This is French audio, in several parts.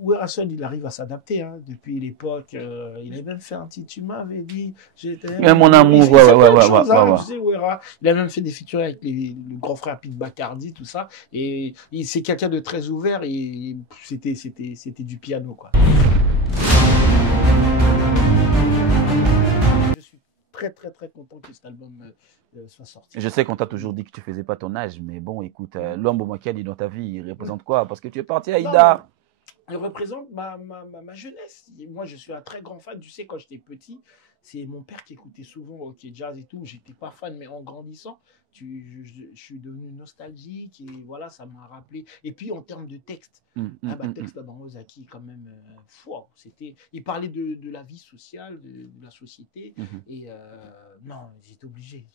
Werason, il arrive à s'adapter hein, depuis l'époque. Il a même fait un titre, tu m'avais dit. Mon amour, ouais. Tu sais, Wera, il a même fait des features avec le grand frère Pete Bacardi, tout ça. Et c'est quelqu'un de très ouvert et c'était du piano, quoi. Je suis très, très, très content que cet album soit sorti. Je sais qu'on t'a toujours dit que tu faisais pas ton âge, mais bon, écoute, Luambo Makiadi dans ta vie, il représente quoi? Parce que tu es parti à Ida. Il représente ma jeunesse. Et moi, je suis un très grand fan. Tu sais, quand j'étais petit, c'est mon père qui écoutait souvent rock et jazz et tout. J'étais pas fan, mais en grandissant, je suis devenu nostalgique et voilà, ça m'a rappelé. Et puis, en termes de texte, texte d'Abanozaki, quand même, il parlait de la vie sociale, de la société. Et non, j'étais obligé.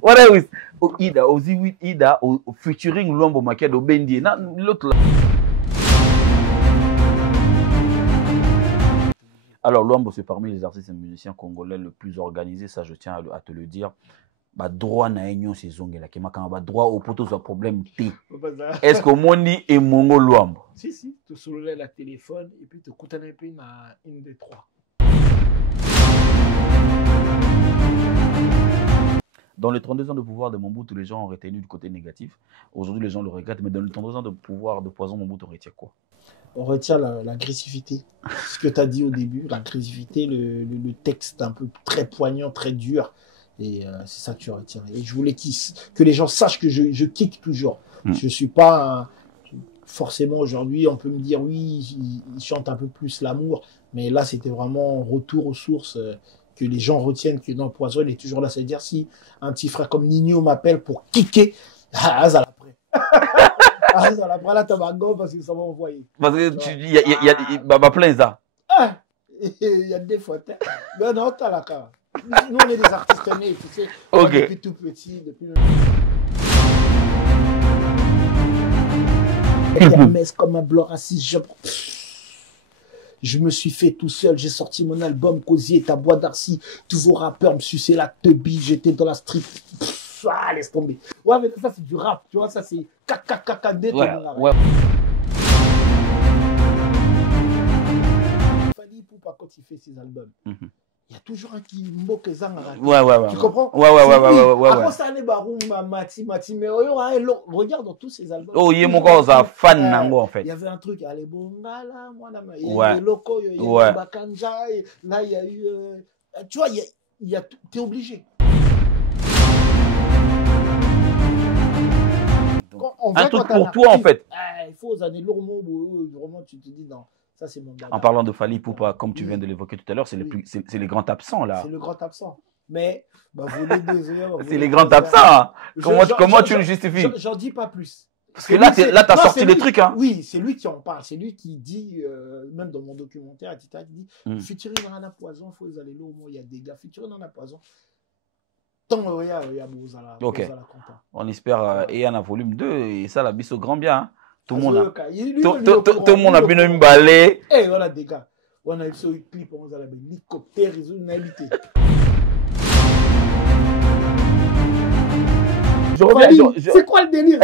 What else? Ida, Oziwit Ida, featuring Luambo Makiadi au Bendi. L'autre là. Alors, Luambo, c'est parmi les artistes et musiciens congolais le plus organisé, ça je tiens à te le dire. Bah, droit na union c'est zongela qui m'a quand droit au poteau soit problème T. Est-ce que Moni et Mongo Luambo? Si, tu soulèves la téléphone et puis tu coûtes un peu une des trois. Dans les 32 ans de pouvoir de Mobutu, les gens ont retenu du côté négatif. Aujourd'hui, les gens le regrettent, mais dans les 32 ans de pouvoir de Poison Mobutu, on retient quoi? On retient l'agressivité. Ce que tu as dit au début, l'agressivité, le texte un peu très poignant, très dur. Et c'est ça que tu retiens. Et je voulais que les gens sachent que je kick toujours. Je suis pas... forcément, aujourd'hui, on peut me dire, oui, il chante un peu plus l'amour. Mais là, c'était vraiment retour aux sources... que les gens retiennent que dans Poison, il est toujours là. C'est-à-dire, si un petit frère comme Nino m'appelle pour kicker, après. Là, t'as ma gomme parce que ça va envoyer. Parce que il y a plein ça. Il y a des fautes. Mais non, t'as la cara. Nous, on est des artistes nés, tu sais. Okay. Depuis tout petit, depuis... Hermès comme un blanc raciste, je me suis fait tout seul, j'ai sorti mon album Cosier, ta boîte d'Arcy, tous vos rappeurs me suçaient la teubie, j'étais dans la street, laisse tomber. Ouais, mais ça c'est du rap, tu vois, ça c'est KKKD. Ouais. Fally Ipupa quand il fait ses albums, il y a toujours un qui moque Zangara. Ouais. Tu comprends? Ouais. Avant ça, les barons, Mati, mais regarde dans tous ces albums. Oh, il y a mon gars, fan nango en fait. Il y avait un truc, allez, Bongala, moi, il y a eu Loco, il y a eu Bakanja, là, il y a eu. Tu vois, t'es obligé. Un truc pour toi en fait. Il faut aux années lourds, vraiment, tu te dis, non. Ça, c'est mon en parlant de Fally Ipupa, comme tu viens de l'évoquer tout à l'heure, c'est les grands absents là. C'est le grand absent. Mais, voler 2 heures. C'est les grands absents. Comment tu le justifies? J'en dis pas plus. Parce que là, tu as sorti des trucs. Hein. Oui, c'est lui qui en parle. C'est lui qui dit, même dans mon documentaire, il dit featuring dans la poison, il faut aller là au moins, il y a des gars. Featuring dans la poison. Tant il y a ok. On espère et un volume 2 et ça, la bise au grand bien. Hein. Tout le monde a bien emballé. Eh, voilà des gars. On a eu ce clip, on a eu l'hélicoptère, ils ont habité. C'est quoi le délire?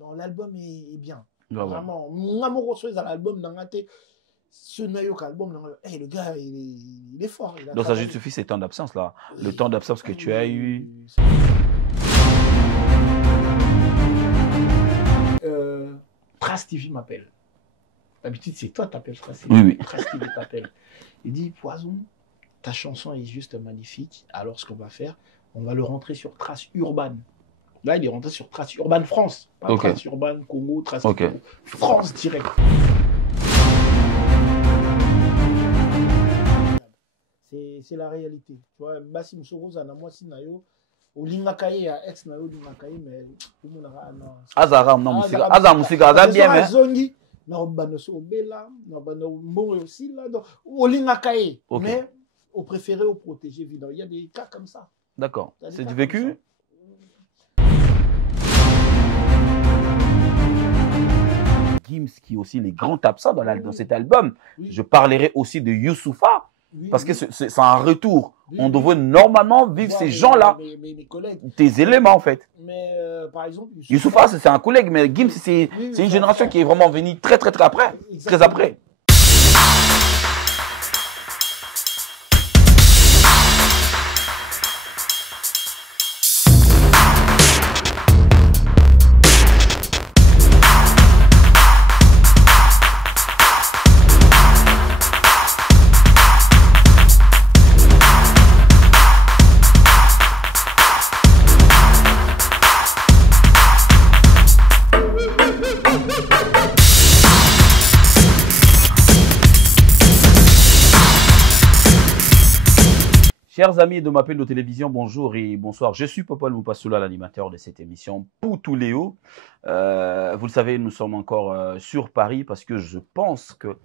Non, l'album est bien. Vraiment, mon amour reçoit l'album dans la tête. Ce Nayoka album, le gars, il est fort. Donc ça justifie ces temps d'absence là. Le temps d'absence que tu as eu. Trace TV m'appelle. D'habitude, c'est toi qui t'appelles Trace TV. Oui. Trace TV t'appelle. Il dit, Poison, ta chanson est juste magnifique. Alors, ce qu'on va faire, on va le rentrer sur Trace Urban. Là, il est rentré sur Trace Urban France. Pas Trace Urban Congo, Trace France direct. C'est la réalité. Tu vois, Bassi Moussoroza, na moi, si nayo, au Lingakaye, à ex nayo, Lingakaye, mais tout le monde a non. Azara, non, Moussiga, Azara, Moussiga, Azara, bien, mais. Zongi, na Banoso, Bela, na Bano Moro aussi, là, au Lingakaye. Mais, au préféré, au protégé, évidemment. Il y a des cas comme ça. D'accord. C'est du vécu? Gims, qui est aussi les grands absents dans cet album. Oui. Je parlerai aussi de Youssoufa. Oui, Parce que oui. c'est un retour. Oui, On oui. devrait normalement vivre Moi, ces gens-là, mes collègues. tes éléments en fait. Mais par exemple, Youssoupha, c'est un collègue, mais Gims, c'est oui, une c'est un génération frère. qui est vraiment venue très après. Très Exactement. après. Chers amis de M'appel de télévision, bonjour et bonsoir. Je suis Popol Moupassoula, l'animateur de cette émission Poutuléo. Vous le savez, nous sommes encore sur Paris parce que je pense que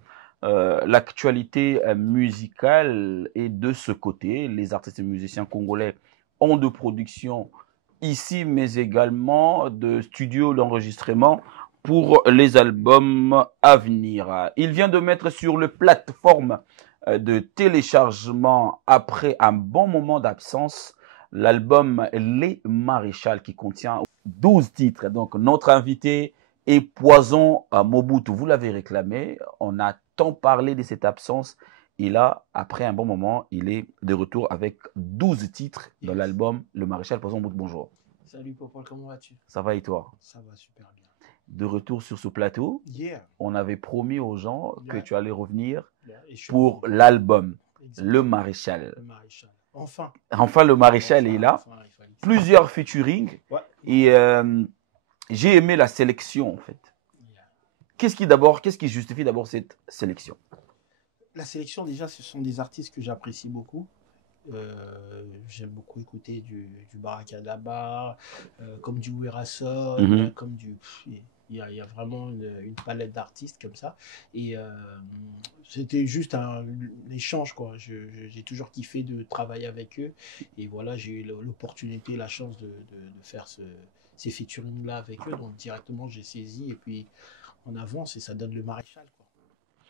l'actualité musicale est de ce côté. Les artistes et musiciens congolais ont de production ici, mais également de studios d'enregistrement pour les albums à venir. Il vient de mettre sur le plateforme de téléchargement après un bon moment d'absence l'album Les Maréchal qui contient 12 titres. Donc notre invité est Poison à Mobutu. Vous l'avez réclamé, on a tant parlé de cette absence et là, après un bon moment, il est de retour avec 12 titres dans l'album Le Maréchal. Poison Mobutu, bonjour. Salut Popol, comment vas-tu? Ça va et toi? Ça va super bien. De retour sur ce plateau, on avait promis aux gens que tu allais revenir pour l'album Le Maréchal. Le Maréchal. Enfin. Enfin, le Maréchal est là. Enfin, plusieurs featuring. Et j'ai aimé la sélection, en fait. Qu'est-ce qui justifie d'abord cette sélection? La sélection, déjà, ce sont des artistes que j'apprécie beaucoup. J'aime beaucoup écouter du Barakadaba, comme du Werason, comme du... Il y a vraiment une palette d'artistes comme ça. Et c'était juste un échange, quoi. J'ai toujours kiffé de travailler avec eux. Et voilà, j'ai eu l'opportunité, la chance de faire ces featuring-là avec eux. Donc directement, j'ai saisi et puis on avance et ça donne le Maréchal, quoi.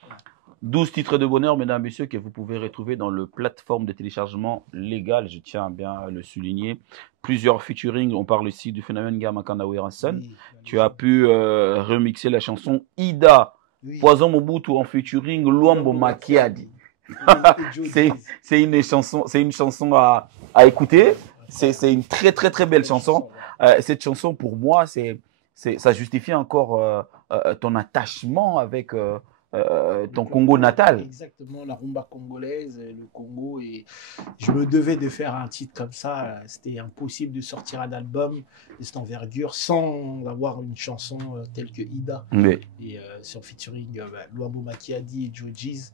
Voilà. 12 titres de bonheur, mesdames et messieurs, que vous pouvez retrouver dans le plateforme de téléchargement légal. Je tiens bien à le souligner. Plusieurs featuring. On parle ici du phénomène Gamakanda Werason. Oui, tu as pu remixer la chanson Ida, oui. Poison Mobutu en featuring Luambo Makiadi. C'est une chanson à écouter. C'est une très belle chanson. Cette chanson, pour moi, ça justifie encore ton attachement avec... ton Congo natal. Exactement, la rumba congolaise, le Congo. Et je me devais de faire un titre comme ça. C'était impossible de sortir un album de cette envergure sans avoir une chanson telle que Ida. Oui. Et sur featuring Luambo Makiadi et Joe Giz.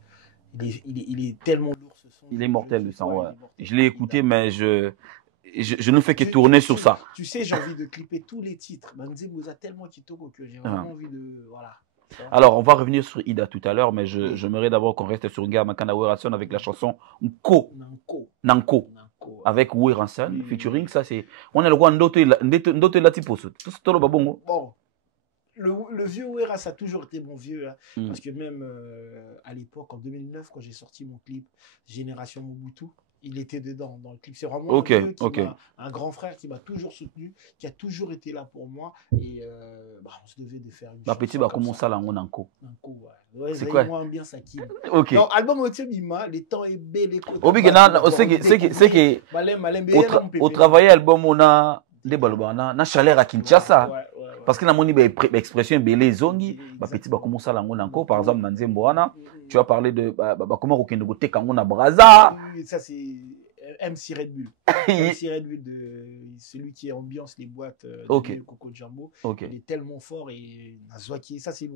Il est tellement lourd ce son. Il est mortel le son, ouais. Je l'ai écouté, mais je ne fais que tourner sur ça. Tu sais, j'ai envie de clipper tous les titres. Manzi Mouza tellement Kitoko que j'ai vraiment envie de... Voilà. Alors, on va revenir sur Ida tout à l'heure, mais j'aimerais d'abord qu'on reste sur Gamakanda Werason avec la chanson Nanko. Avec Werason, featuring, ça c'est... On a le droit de la typose. Bon, le vieux Werason a toujours été mon vieux, hein, parce que même à l'époque, en 2009, quand j'ai sorti mon clip Génération Mobutu, il était dedans dans le clip. C'est vraiment un grand frère qui m'a toujours soutenu, qui a toujours été là pour moi. Et on se devait de faire une chanson. Petit, comment ça, là, Nanko? Nanko, ouais. C'est quoi? Moi, ambiance à qui? Ok. Non, album Otibima, les temps est bel. Au travail, album, on a des balbana, na chaleur à Kinshasa. Parce que la moni expression belé zongi, petit comment ça, là, Nanko, par exemple, dans Nzemboana. Tu as parlé de comment on peut te quand on a Braza. Oui, ça c'est MC Red Bull. MC Red Bull, celui qui ambiance les boîtes de Coco Jumbo. Il est tellement fort et Nazwaki, ça c'est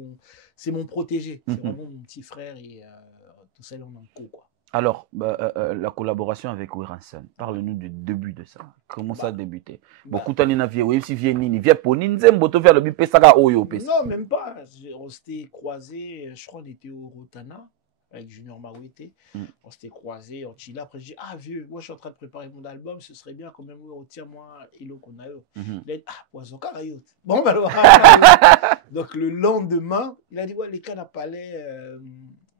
mon protégé. C'est vraiment mon petit frère et tout ça, on en co, quoi. Alors, la collaboration avec Werason, parle-nous du début de ça. Comment ça a débuté? Beaucoup de gens Non, même pas. On s'était croisés, je crois qu'on était au Rotana avec Junior Mawete. On s'était croisés, on chillait. Après, j'ai dit, vieux, moi je suis en train de préparer mon album, ce serait bien quand même, retiens-moi Elo qu'on a eu. Il a dit, Poison Carayot. Bon, bah alors. Donc le lendemain, il a dit, ouais, les cannes à palais.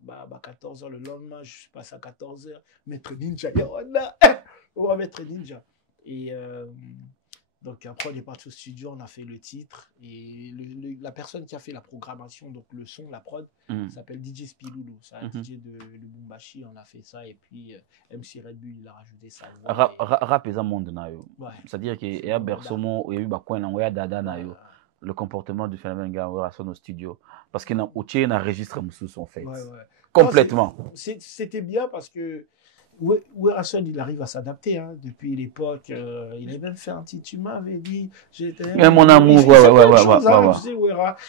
14h le lendemain, je passe à 14h, Maître Ninja, on va Maître Ninja. Et donc après on est parti au studio, on a fait le titre et la personne qui a fait la programmation, donc le son, la prod, s'appelle DJ Spiloulou, c'est un DJ de Lubumbashi, on a fait ça et puis MC Red Bull il a rajouté ça. Rap est un monde c'est-à-dire qu'il y a Bersomo, il y a eu Bakouin, il y a Dada nayo. Le comportement du phénomène Gawarason au studio parce qu'il y a un registre en fait complètement. C'était bien parce que Werason, il arrive à s'adapter hein, depuis l'époque. Il a même fait un titre, tu m'avais dit. Mon amour,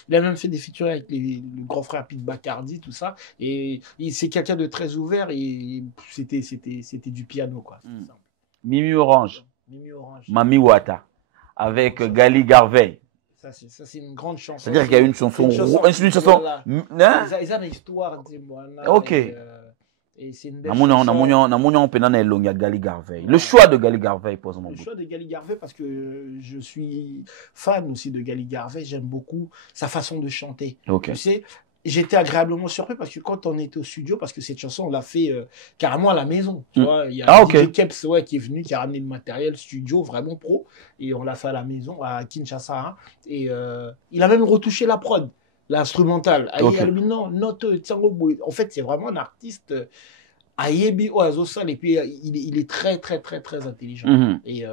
il a même fait des features avec le grand frère Pete Bacardi, tout ça. Et c'est quelqu'un de très ouvert et c'était du piano, quoi. Mimi Orange, Mami Wata, avec Gali Garvey. Ça, c'est une grande chanson. C'est-à-dire qu'il y a une chanson. Ils ont une histoire. Ok. Et c'est une belle chanson. Le choix de Gali Garvey pose mon Le choix de Gali Garvey parce que je suis fan aussi de Gali Garvey. J'aime beaucoup sa façon de chanter. Okay. Tu sais, j'étais agréablement surpris parce que quand on était au studio, parce que cette chanson, on l'a fait carrément à la maison. Tu vois, il y a DJ Keps qui est venu, qui a ramené le matériel studio vraiment pro. Et on l'a fait à la maison, à Kinshasa. Hein, et il a même retouché la prod. L'instrumental. En fait, c'est vraiment un artiste Ayebi Oazosal et puis il est très très très très intelligent et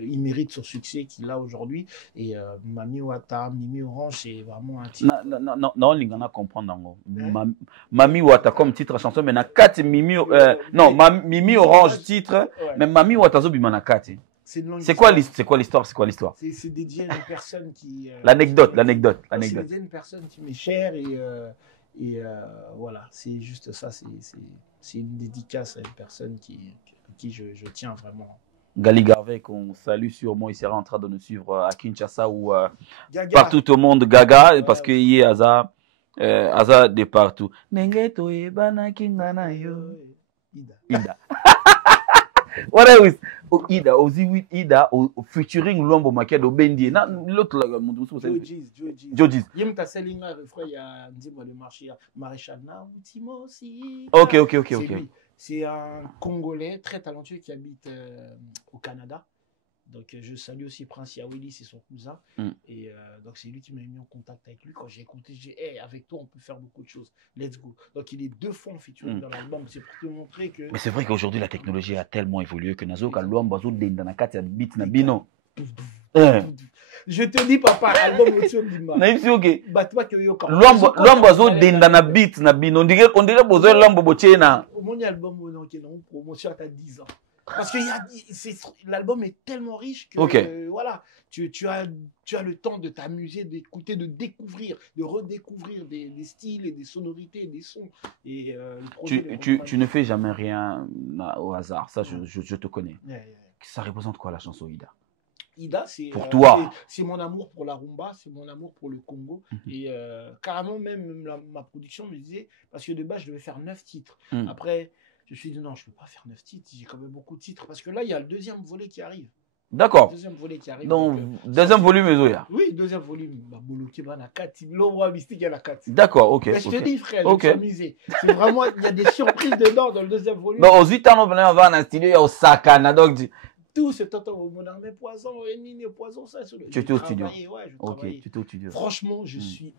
il mérite son succès qu'il a aujourd'hui et Mami Wata, Mimi Orange, c'est vraiment un titre. Non, il y a comprendre. Mami Wata comme titre chanson, mais na 4 Mimi Mimi Orange titre, mais Mami Wata zo bimana 4. C'est quoi l'histoire? C'est dédié à une personne qui... L'anecdote. C'est dédié à une personne qui m'est chère et voilà, c'est juste ça. C'est une dédicace à une personne qui je tiens vraiment. Gali Garvey, qu'on salue sûrement, il sera en train de nous suivre à Kinshasa ou partout au monde. Gaga, parce qu'il y a Aza de partout. Nengeto e bana kingana yo. Ida. What else? Ida, aussi Ida, featuring Luambo Makedo Bendi. L'autre là, Jojiz. Yem ta selinga refrain ya ndimo le marché maréchal na Utimo aussi. Ok. C'est un Congolais très talentueux qui habite au Canada. Donc je salue aussi Prince Yawili, c'est son cousin. Et donc c'est lui qui m'a mis en contact avec lui. Quand j'ai écouté, j'ai dit, hey, avec toi on peut faire beaucoup de choses. Let's go. Donc il est 2 fois en featuring dans l'album. C'est pour te montrer que. Mais c'est vrai qu'aujourd'hui la technologie a tellement évolué que Nazo Kaluam Bazo Dendanakati a beat na bino. Je te dis papa, album Otio Bima. Naïf ok. Batwa que yo Luam Bazo Dendana beat na bino. On dirait besoin Luambo Bochena. Au mon album qui est en promotion à 10 ans. Parce que l'album est tellement riche que voilà, tu as le temps de t'amuser, d'écouter, de découvrir, de redécouvrir des styles et des sonorités, des sons. Et, tu ne fais jamais rien au hasard, ça je te connais. Ça représente quoi la chanson Ida? Ida, c'est pour toi. C'est mon amour pour la rumba, c'est mon amour pour le Congo. Et carrément même ma production me disait, parce que de base je devais faire 9 titres. Après, je me suis dit non, je ne peux pas faire 9 titres, j'ai quand même beaucoup de titres. Parce que là, il y a le deuxième volet qui arrive. D'accord. Deuxième volet qui arrive. Donc, deuxième volume, Ezoya. Oui, deuxième volume. Boloké, il y a 4. L'ombre mystique, il y a 4. D'accord, ok. Mais je te dis, frère, je me suis amusé. C'est vraiment, il y a des surprises dedans dans le deuxième volume. Donc, aux 8 ans, on va avoir un studio, il y a Osaka, donc. Tout ce temps, mon armée poison, ennemi, poison, ça. Tu étais au studio. Ouais, je travaillais. Ok, tu étais au studio. Franchement, je suis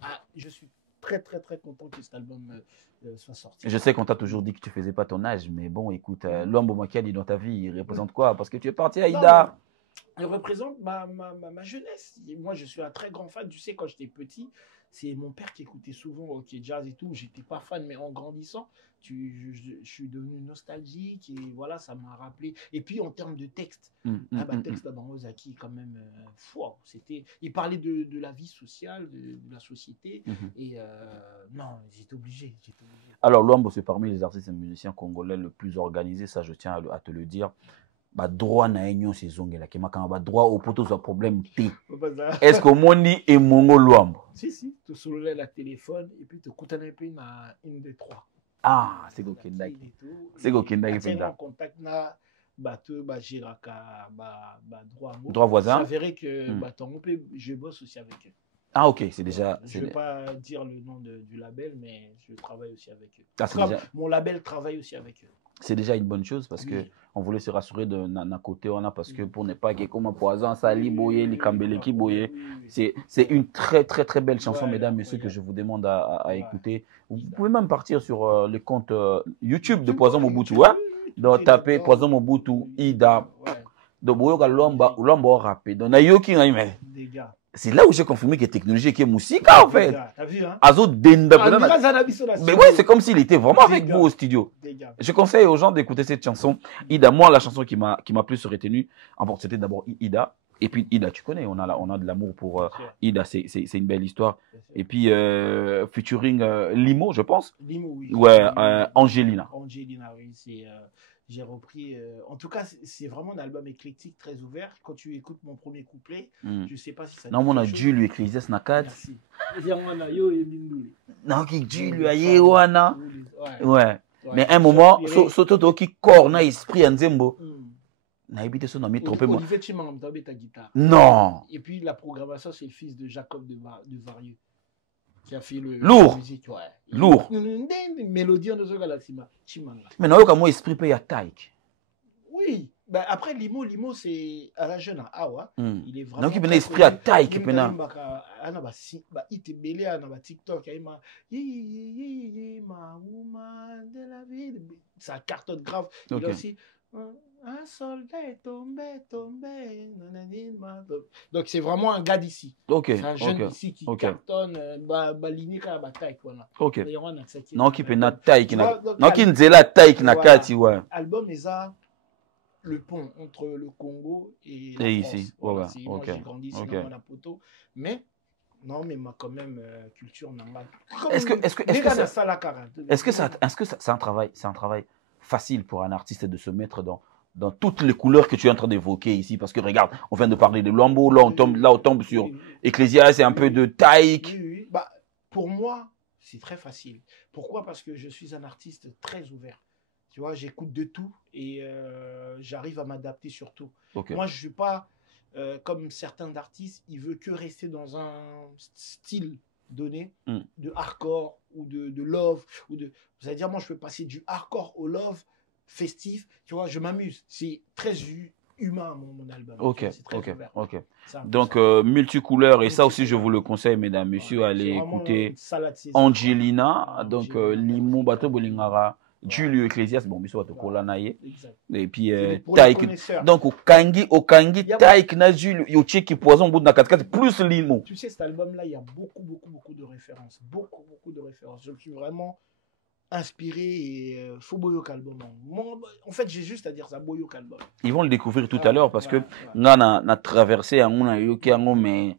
très content que cet album soit sorti. Je sais qu'on t'a toujours dit que tu faisais pas ton âge, mais bon, écoute, Luambo Makiadi dans ta vie, il représente quoi? Parce que tu es parti à Ida. Il représente ma jeunesse. Et moi, je suis un très grand fan. Tu sais, quand j'étais petit, c'est mon père qui écoutait souvent rock et jazz et tout. J'étais pas fan, mais en grandissant, je suis devenu nostalgique et voilà, ça m'a rappelé. Et puis, en termes de texte, texte d'Abanozaki, quand même, il parlait de la vie sociale, de la société. Et non, j'étais obligé. Alors, Luambo, c'est parmi les artistes et musiciens congolais le plus organisé, ça, je tiens à te le dire. Droit na union saison la qui m'a droit au poteau sur problème T. Est-ce que Mondi et Mongo Luambo? Si, tu soulèves la téléphone et puis tu écoutes un peu une des 3. Ah, c'est Gokendaki. C'est Gokendaki. Tu es en contact na bateau, Giraka, droit voisin. Ça verrait que je bosse aussi avec eux. Ah, ok, c'est déjà. Je ne vais pas dire le nom du label, mais je travaille aussi avec eux. Ah, déjà... Mon label travaille aussi avec eux. C'est déjà une bonne chose parce que on voulait se rassurer de notre côté, parce que pour ne pas qu'il y ait comme un poison, Sali Boye, Likambele qui Boye. C'est une très très très belle chanson, mesdames, messieurs, que je vous demande à écouter. Vous pouvez même partir sur le compte YouTube de Poison Mobutu. Donc taper Poison Mobutu, Ida. Donc vous avez l'omba rappé. Donc Nayoki, c'est là où j'ai confirmé que la technologie qui est musique en fait. T'as vu, hein? Mais ouais, c'est comme s'il était vraiment avec vous au studio. Je conseille aux gens d'écouter cette chanson. Ida, moi, la chanson qui m'a plus retenu, c'était d'abord Ida. Et puis Ida, tu connais, on a de l'amour pour Ida, c'est une belle histoire. Et puis featuring Limo, je pense. Limo, oui. Ouais, Angelina. Angelina, oui, c'est... J'ai repris. En tout cas, c'est vraiment un album éclectique, très ouvert. Quand tu écoutes mon premier couplet, je sais pas si ça. Non, on a dû lui Ecclésiaste Nakat. Merci. Non, qui dû lui aïe wana. Ouais. Mais un moment, surtout qui corne esprit en zembo. Na évité son ami trompé moi. Non. Et puis la programmation, c'est le fils de Jacob de Varieux. Qui a fait lourd. La musique, ouais. Lourd. Mélodie en dessous de la Chimanga. Mais non, comme moi, esprit paye à taïk. Oui. Ben, après, Limo, c'est à la jeune, Awa. Il est vraiment. Donc, il y a esprit à taïk. Il est TikTok. Ça cartonne grave. Il a aussi. Un soldat est tombé. Donc, c'est vraiment un gars d'ici. C'est un jeune d'ici qui cartonne. Ok. Non, qui peut na taille. Non, qui ne la taille qui n'a qu'à ti, ouais. Album, est ça le pont entre le Congo et la France. Ici. Voilà, moi, j'ai grandi ici dans Monapoto. Mais, non, mais quand même, culture normale. Est-ce que c'est un travail facile pour un artiste de se mettre dans toutes les couleurs que tu es en train d'évoquer ici? Parce que regarde, on vient de parler de Lambo, là on tombe sur Ecclésias, c'est un peu de taïk. Oui. Bah, pour moi, c'est très facile. Pourquoi? Parce que je suis un artiste très ouvert. Tu vois, j'écoute de tout et j'arrive à m'adapter sur tout. Moi, je ne suis pas comme certains artistes, ils veulent que rester dans un style donné de hardcore ou de love. C'est-à-dire, moi, je peux passer du hardcore au love festif. Tu vois, je m'amuse. C'est très humain, mon album. C'est très ouvert. Donc, multicouleur, et ça aussi, je vous le conseille, mesdames, messieurs, allez écouter Angelina, donc Limo Bato Bolingara. Julio Ecclésias, bon, biso to kola naie. Et puis taïk. Donc au kangi taïk na Julio, yo cheki poison bout na 4 plus Limo. Tu sais, cet album là, il y a beaucoup de références, beaucoup de références. Je suis vraiment inspiré et faut boyo album. En fait, j'ai juste à dire ça, boyo album. Ils vont le découvrir tout à l'heure parce que na traversé en on a yoki en mais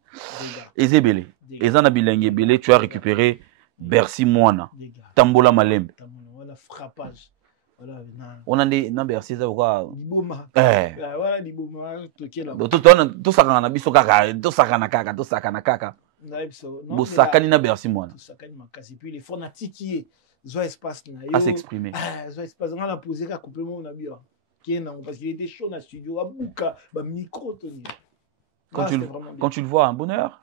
ezebele. Ezana bilenge belé, tu as récupéré Bercy Moana. Tambola Malembe. Frappage. Voilà, on a des Bercy ça quoi. Liboma. Voilà Liboma to saka na biso kaka, to saka na kaka. Bo saka ni na Bercy Moana. Sakani makasi puis les fanatiques qui zo espace na yo. À s'exprimer. Zo espace on a posé ka complètement na bio. Parce qu'il était chaud dans le studio à Bouka, ba micro Tony. Quand tu le vois, un bonheur.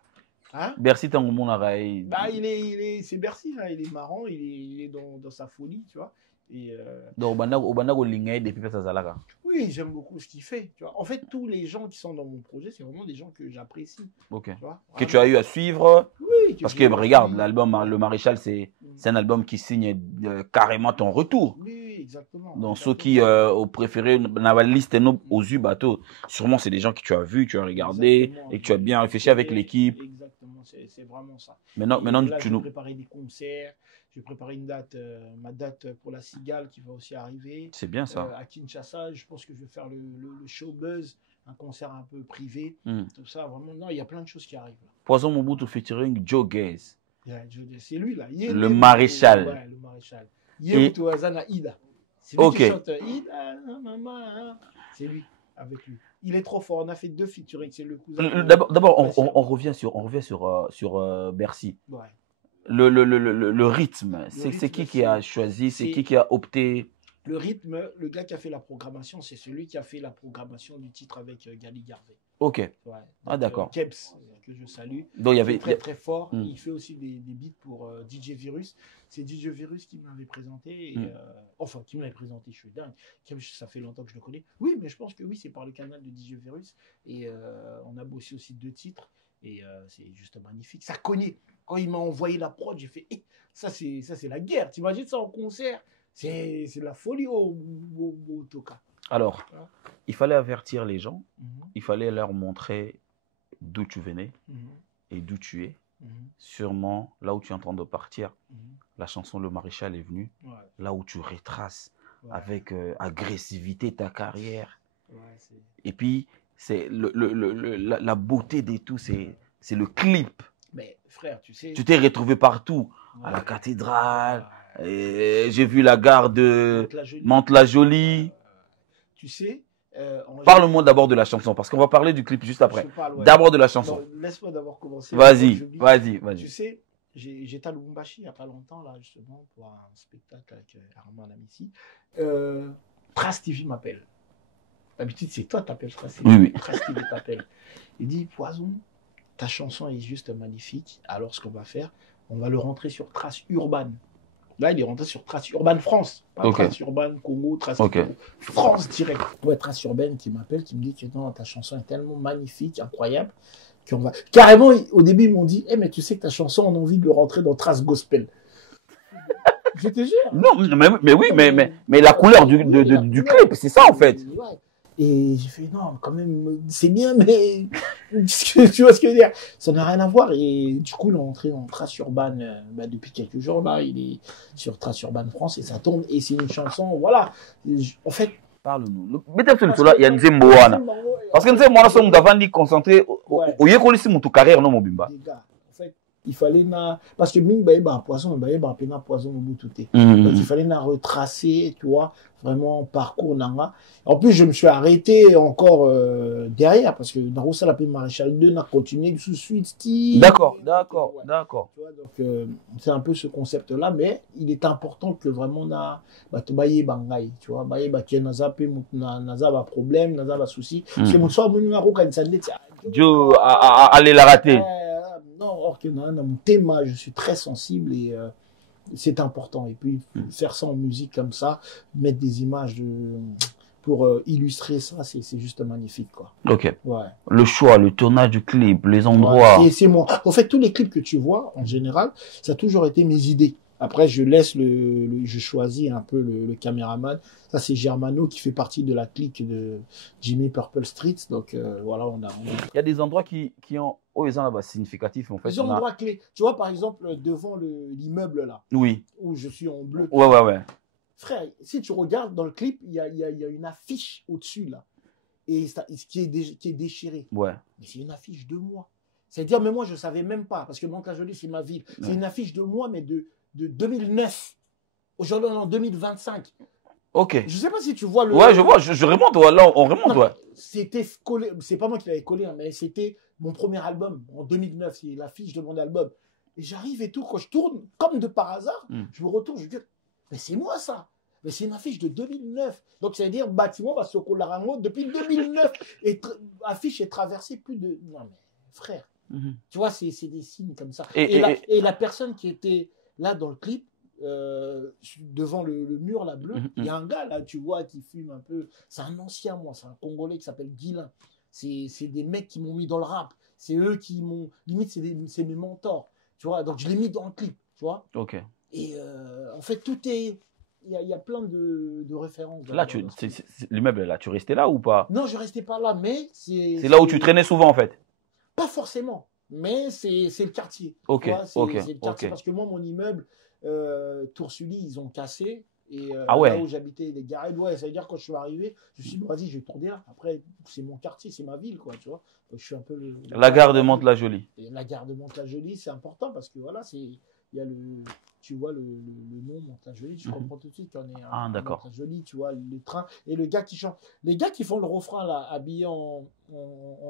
Hein? Bercy t'en mon arrêt. Bah c'est Bercy là, il est marrant, il est dans sa folie, tu vois. Et donc au lingay depuis ça zalaka. Oui, j'aime beaucoup ce qu'il fait, tu vois. En fait, tous les gens qui sont dans mon projet, c'est vraiment des gens que j'apprécie. OK. Tu vois, que tu as eu à suivre. Oui, parce que regarde, l'album Le Maréchal, c'est un album qui signe carrément ton retour. Oui, exactement. Donc ceux qui ont préféré la liste aux yeux bateau, sûrement c'est des gens que tu as vus, tu as regardé et que tu as bien réfléchi avec l'équipe. Exactement, c'est vraiment ça. Maintenant là, tu nous préparer des concerts. Je vais préparer ma date pour la Cigale qui va aussi arriver. C'est bien ça. À Kinshasa, je pense que je vais faire le show Buzz, un concert un peu privé. Tout ça, vraiment, non, il y a plein de choses qui arrivent. Là. Poison Mobutu featuring Joe Gaze. C'est lui là. Le Maréchal. Ouais, le Maréchal. Yemutu Azana Ida. C'est lui qui chante Ida, maman. C'est lui, avec lui. Il est trop fort. On a fait 2 featuring. C'est le cousin. D'abord, on revient sur Bercy. Ouais. Le rythme, c'est qui a choisi, c'est qui a opté? Le rythme, le gars qui a fait la programmation, c'est celui qui a fait la programmation du titre avec Gali Garvey. Ok. Ouais. Ah d'accord. Kebs. que je salue. Donc, il y avait très très fort. Mm. Il fait aussi des beats pour DJ Virus. C'est DJ Virus qui m'avait présenté. Et, enfin, qui me l'avait présenté, je suis dingue. Ça fait longtemps que je le connais. Oui, mais je pense que oui, c'est par le canal de DJ Virus. Et on a bossé aussi 2 titres. Et c'est juste magnifique. Ça cognait. Quand il m'a envoyé la prod, j'ai fait ça c'est la guerre. T'imagines ça en concert? C'est la folie au Toka. Alors, il fallait avertir les gens. Il fallait leur montrer d'où tu venais et d'où tu es. Sûrement, là où tu es en train de partir, la chanson Le Maréchal est venue. Là où tu retraces avec agressivité ta carrière. Et puis, c'est la beauté de tout, c'est le clip. Mais frère, tu sais... Tu t'es retrouvé partout, à la cathédrale, j'ai vu la gare de Mantes-la-Jolie. Tu sais... Parle-moi d'abord de la chanson, parce qu'on va parler du clip juste après. D'abord de la chanson. Laisse-moi d'abord commencer. Vas-y. Tu sais, j'étais à Lubumbashi il n'y a pas longtemps, là, justement, pour un spectacle avec Armand Amici. Trace TV m'appelle. D'habitude, c'est toi qui t'appelles Trace TV. Oui. Trace TV t'appelle. Il dit, Poison, ta chanson est juste magnifique. Alors, ce qu'on va faire, on va le rentrer sur Trace Urban. Là, il est rentré sur Trace Urban France. Pas Trace Urban Congo, Trace France direct. Ouais, Trace Urban qui m'appelle, qui me dit que non, ta chanson est tellement magnifique, incroyable, qu'on va... Carrément, au début, ils m'ont dit, mais tu sais que ta chanson, on a envie de le rentrer dans Trace Gospel. Je te jure. Non, mais oui, mais la couleur du clip, c'est ça en fait. Ouais. Et j'ai fait, non, quand même, c'est bien, mais tu vois ce que je veux dire? Ça n'a rien à voir. Et du coup, il est entré en Trace Urban depuis quelques jours. Là, il est sur Trace Urban France et ça tombe. Et c'est une chanson, voilà. En fait, parle-nous. Mettez sur le sol, il y a Nzembo Wana. Parce que Nzembo Wana, sommes d'avant concentré au Yekolisi Moutou carrière, non, Mobimba. En fait, il fallait parce que Ming Baïba poison, Baïba poison au bout tout est. Donc il fallait retracer, tu vois, vraiment parcours nanga. En plus, je me suis arrêté encore derrière parce que dans Roussa la Maréchal 2 n'a continué sous suite. D'accord. Tu vois, donc c'est un peu ce concept-là, mais il est important que vraiment na baye bangay, tu vois, baye ba ken naza pe naza ba problème, naza ba souci. C'est mon soir mon numéro quand ça dit Dieu allez la rater. Non, or que dans mon thème, je suis très sensible et c'est important. Et puis faire ça en musique comme ça, mettre des images pour illustrer ça, c'est juste magnifique, quoi. Ok. Ouais. Le choix, le tournage du clip, les endroits. Ouais, c'est moi. En fait, tous les clips que tu vois, en général, ça a toujours été mes idées. Après, je laisse je choisis un peu le caméraman. Ça, c'est Germano qui fait partie de la clique de Jimmy Purple Street. Donc, voilà, Il y a des endroits qui ont là-bas significatifs, en fait. Des endroits clés. Tu vois, par exemple, devant l'immeuble, là. Oui. Où je suis en bleu. Ouais. Frère, si tu regardes dans le clip, il y a une affiche au-dessus, là. Et qui est déchirée. Ouais. Mais c'est une affiche de moi. C'est-à-dire, mais moi, je ne savais même pas. Parce que Mantes-la-Jolie, c'est ma ville. Ouais. C'est une affiche de moi, mais de 2009. Aujourd'hui, on est en 2025. Ok. Je sais pas si tu vois le. Ouais, je vois, je remonte, là, on remonte, ouais. C'était collé, c'est pas moi qui l'avais collé, hein, mais c'était mon premier album en 2009, c'est l'affiche de mon album. Et j'arrive et tout, quand je tourne, comme de par hasard, je me retourne, je dis, mais c'est moi ça. Mais c'est une affiche de 2009. Donc, ça veut dire, bâtiment va Sokolarango depuis 2009. Et affiche est traversée plus de. Non, mais frère. Tu vois, c'est des signes comme ça. Et la personne qui était là dans le clip, devant le mur là bleu, il y a un gars là, tu vois, qui fume un peu. C'est un ancien, moi, c'est un Congolais qui s'appelle Guilin. C'est des mecs qui m'ont mis dans le rap. C'est eux qui m'ont. Limite, c'est mes mentors. Tu vois, donc je l'ai mis dans le clip. Tu vois. Ok. Et en fait, tout est. Il y a plein de références. Là, l'immeuble, là, tu restais là ou pas? Non, je restais pas là, mais c'est. C'est là où tu traînais souvent, en fait? Pas forcément, mais c'est le quartier. Ok, c'est le quartier parce que moi, mon immeuble, Tour-Sully, ils ont cassé. Et là où j'habitais, les Garèdes, ouais, ça veut dire quand je suis arrivé, je me suis dit, vas-y, je vais tourner là. Après, c'est mon quartier, c'est ma ville, quoi, tu vois. Donc, je suis un peu la gare de Mantes-la-Jolie. La gare de Mantes-la-Jolie, c'est important parce que voilà, il y a tu vois le nom Mantes-la-Jolie, tu comprends tout de suite qu'on est à Mantes-la-Jolie, tu vois, le train et le gars qui chante. Les gars qui font le refrain là, habillés en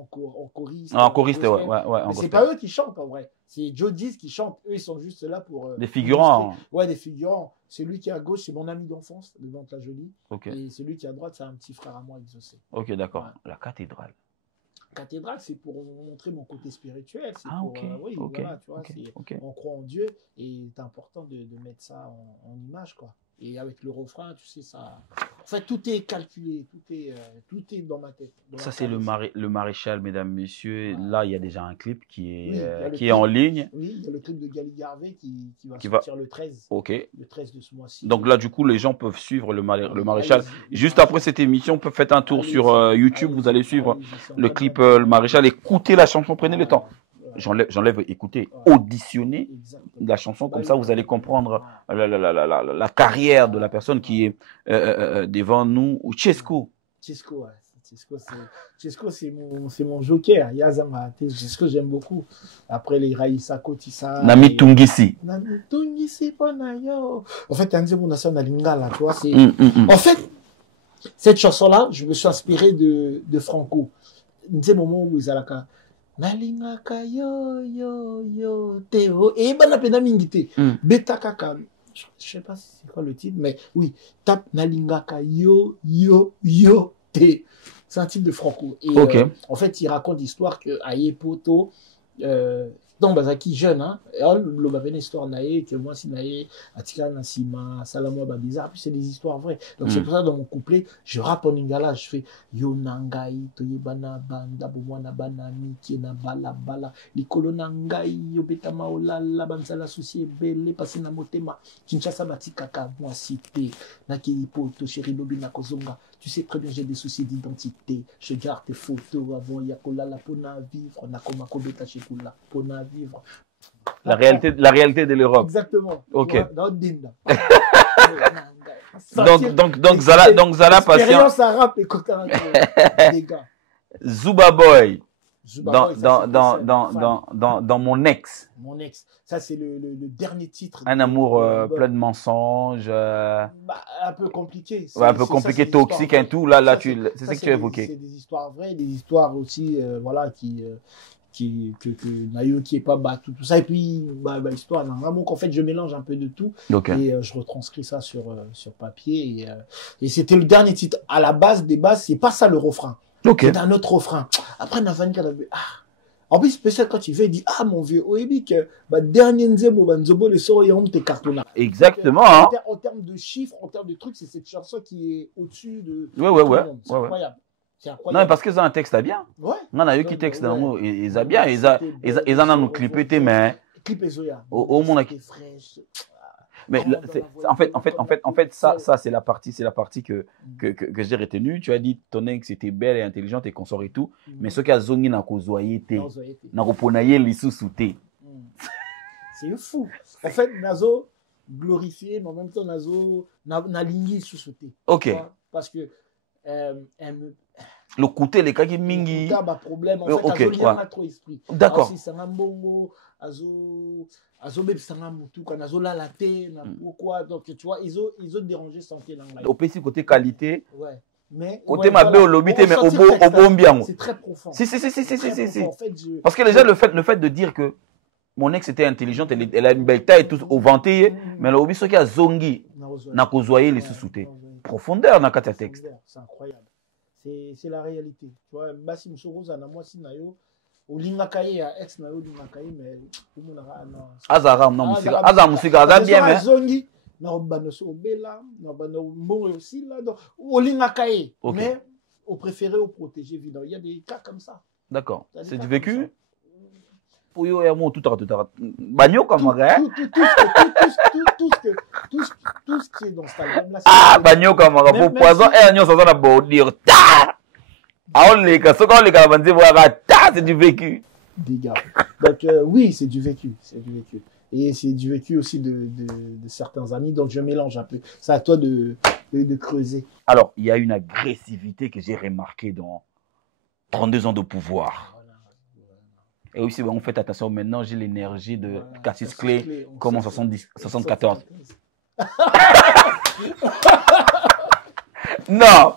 choriste. En choriste, ouais. Mais c'est pas eux qui chantent en vrai. C'est Joe Diz qui chante. Eux, ils sont juste là pour. Des figurants. Ouais, des figurants. Celui qui est à gauche, c'est mon ami d'enfance de Mantes-la-Jolie. Okay. Et celui qui est à droite, c'est un petit frère à moi exaucé. Ok, d'accord. Ouais. La cathédrale. cathédrale, c'est pour montrer mon côté spirituel. C'est Ah, pour, ok. oui, Ok. voilà, tu vois, Ok. c'est, Ok. on croit en Dieu et c'est important de mettre ça en image, quoi. Et avec le refrain, tu sais, ça. En fait, tout est calculé, tout est dans ma tête. Dans Ça, la c'est tête. le maréchal, mesdames, messieurs. Voilà. Là, il y a déjà un clip Oui, il y a le qui est clip. en ligne. Oui, il y a le clip de Gali Garvey qui va Qui sortir le 13. Ok. Le 13 de ce mois-ci. Donc là, du coup, les gens peuvent suivre le maréchal. Allez-y, le Juste maréchal. après cette émission, faites un tour sur Allez-y, YouTube. Vous allez suivre allez-y, c'est le encore clip bien. le maréchal. Écoutez la chanson, prenez le temps. Voilà. J'enlève, écoutez, Voilà. auditionnez Exactement. la chanson. Comme Bah, ça, vous allez comprendre la carrière de la personne qui est devant nous. Ou Chesco. Chesco, ouais. Chesco, c'est mon joker. Yazama. Chesco, j'aime beaucoup. Après les Raïssa Kotissa. Nami Tungisi. Nami Tungisi, Ponayo. En fait, un mon nation na lingala, tu vois. En fait, cette chanson-là, je me suis inspiré de Franco. Un moment où ils allaient Nalingaka yo yo yo teo et ben apena mingite beta kaka je sais pas si c'est quoi le titre mais oui tape Nalingaka yo yo yo te c'est un titre de Franco et en fait il raconte l'histoire que Aye Poto donc Bazaki jeune hein et le babene histoire naé que moi si naé atika nasima salamo ba bizarre puis c'est des histoires vraies donc c'est pour ça dans mon couplet je rappe en lingala je fais yo nangai toyebana banda bomwana banami kiena bala bala likolo nangai yo betama olala banzala souci belé passer na motema Kinshasa batikaka moi cité nakei poto chéri lobi na kozonga tu sais très bien j'ai des soucis d'identité je garde tes photos avant yakolala pona vivre nakoma kobeta chekula pona vivre la réalité de l'Europe. exactement ok donc Zala patient expérience arabe et coca les gars Zuba Boy dans mon ex. Ça c'est le dernier titre. Un amour plein de mensonges. Un peu compliqué. Ouais, un peu compliqué, toxique et tout. Là, c'est ça que tu as évoqué. C'est des histoires vraies, des histoires aussi, voilà, que Nayo qui est pas battu, tout ça. Et puis, histoire d'un amour qu'en fait je mélange un peu de tout. Et je retranscris ça sur papier. Et c'était le dernier titre. À la base des bases, c'est pas ça le refrain. C'est un autre refrain. Après, Navani en plus, spécial quand tu fais, il dit, mon vieux, Oebi, que, dernier nzebo, nzobo, le soro, et on te cartonna. Exactement, en termes de chiffres, en termes de trucs, c'est cette chanson qui est au-dessus de. Ouais. C'est incroyable. Non, parce qu'ils ont un texte à bien. Ouais. On a eu qui texte dans le mot, ils ont bien, ils en ont nous clippé, mais. Clip et Zoya. Au monde. Mais en fait, ça c'est la partie que j'ai retenue. Tu as dit ton ex était belle et intelligente et consort et tout, mais ce qui a zongi na kozoye te, na koponaye lisusu te. C'est fou. En fait, nazo glorifié, mais en même temps nazo na lingi lisusu te. Ok. Parce que le côté les kaki mingi. Le problème en fait, ok. Pas trop esprit. D'accord. Si c'est un bongo, azo beb sanga mutu quand azo la laté na pourquoi donc tu vois ils ont dérangé santé dans la au petit côté qualité ouais mais côté ma au lobité mais au bon bien c'est très profond si en fait, parce que déjà le fait de dire que mon ex était intelligente elle a une belle taille et tout au vanté mais le obi ce qui a zongi na kozoyer les sous-soutés profondeur dans quatre textes c'est incroyable c'est la réalité tu vois Bassim Soroza na moi si nayo olingakaye ya ex na yo olingakaye mais omonaka na azara musika aza bien mais zongi na banoso obela na bano mbongo aussi là donc olingakaye mais au préféré au protéger évidemment il y a des cas comme ça d'accord c'est du vécu pour yo ya mo tout bagno comme ça tout ce qui est dans cet album là bagno comme ça pour poison et agnon ça va beau dire c'est du vécu. Des gars. Donc oui, c'est du vécu. Et c'est du vécu aussi de certains amis. Donc je mélange un peu. C'est à toi de creuser. Alors, il y a une agressivité que j'ai remarquée dans 32 ans de pouvoir. Et aussi, on fait attention, maintenant j'ai l'énergie de Cassius Clay comme en 74. Non.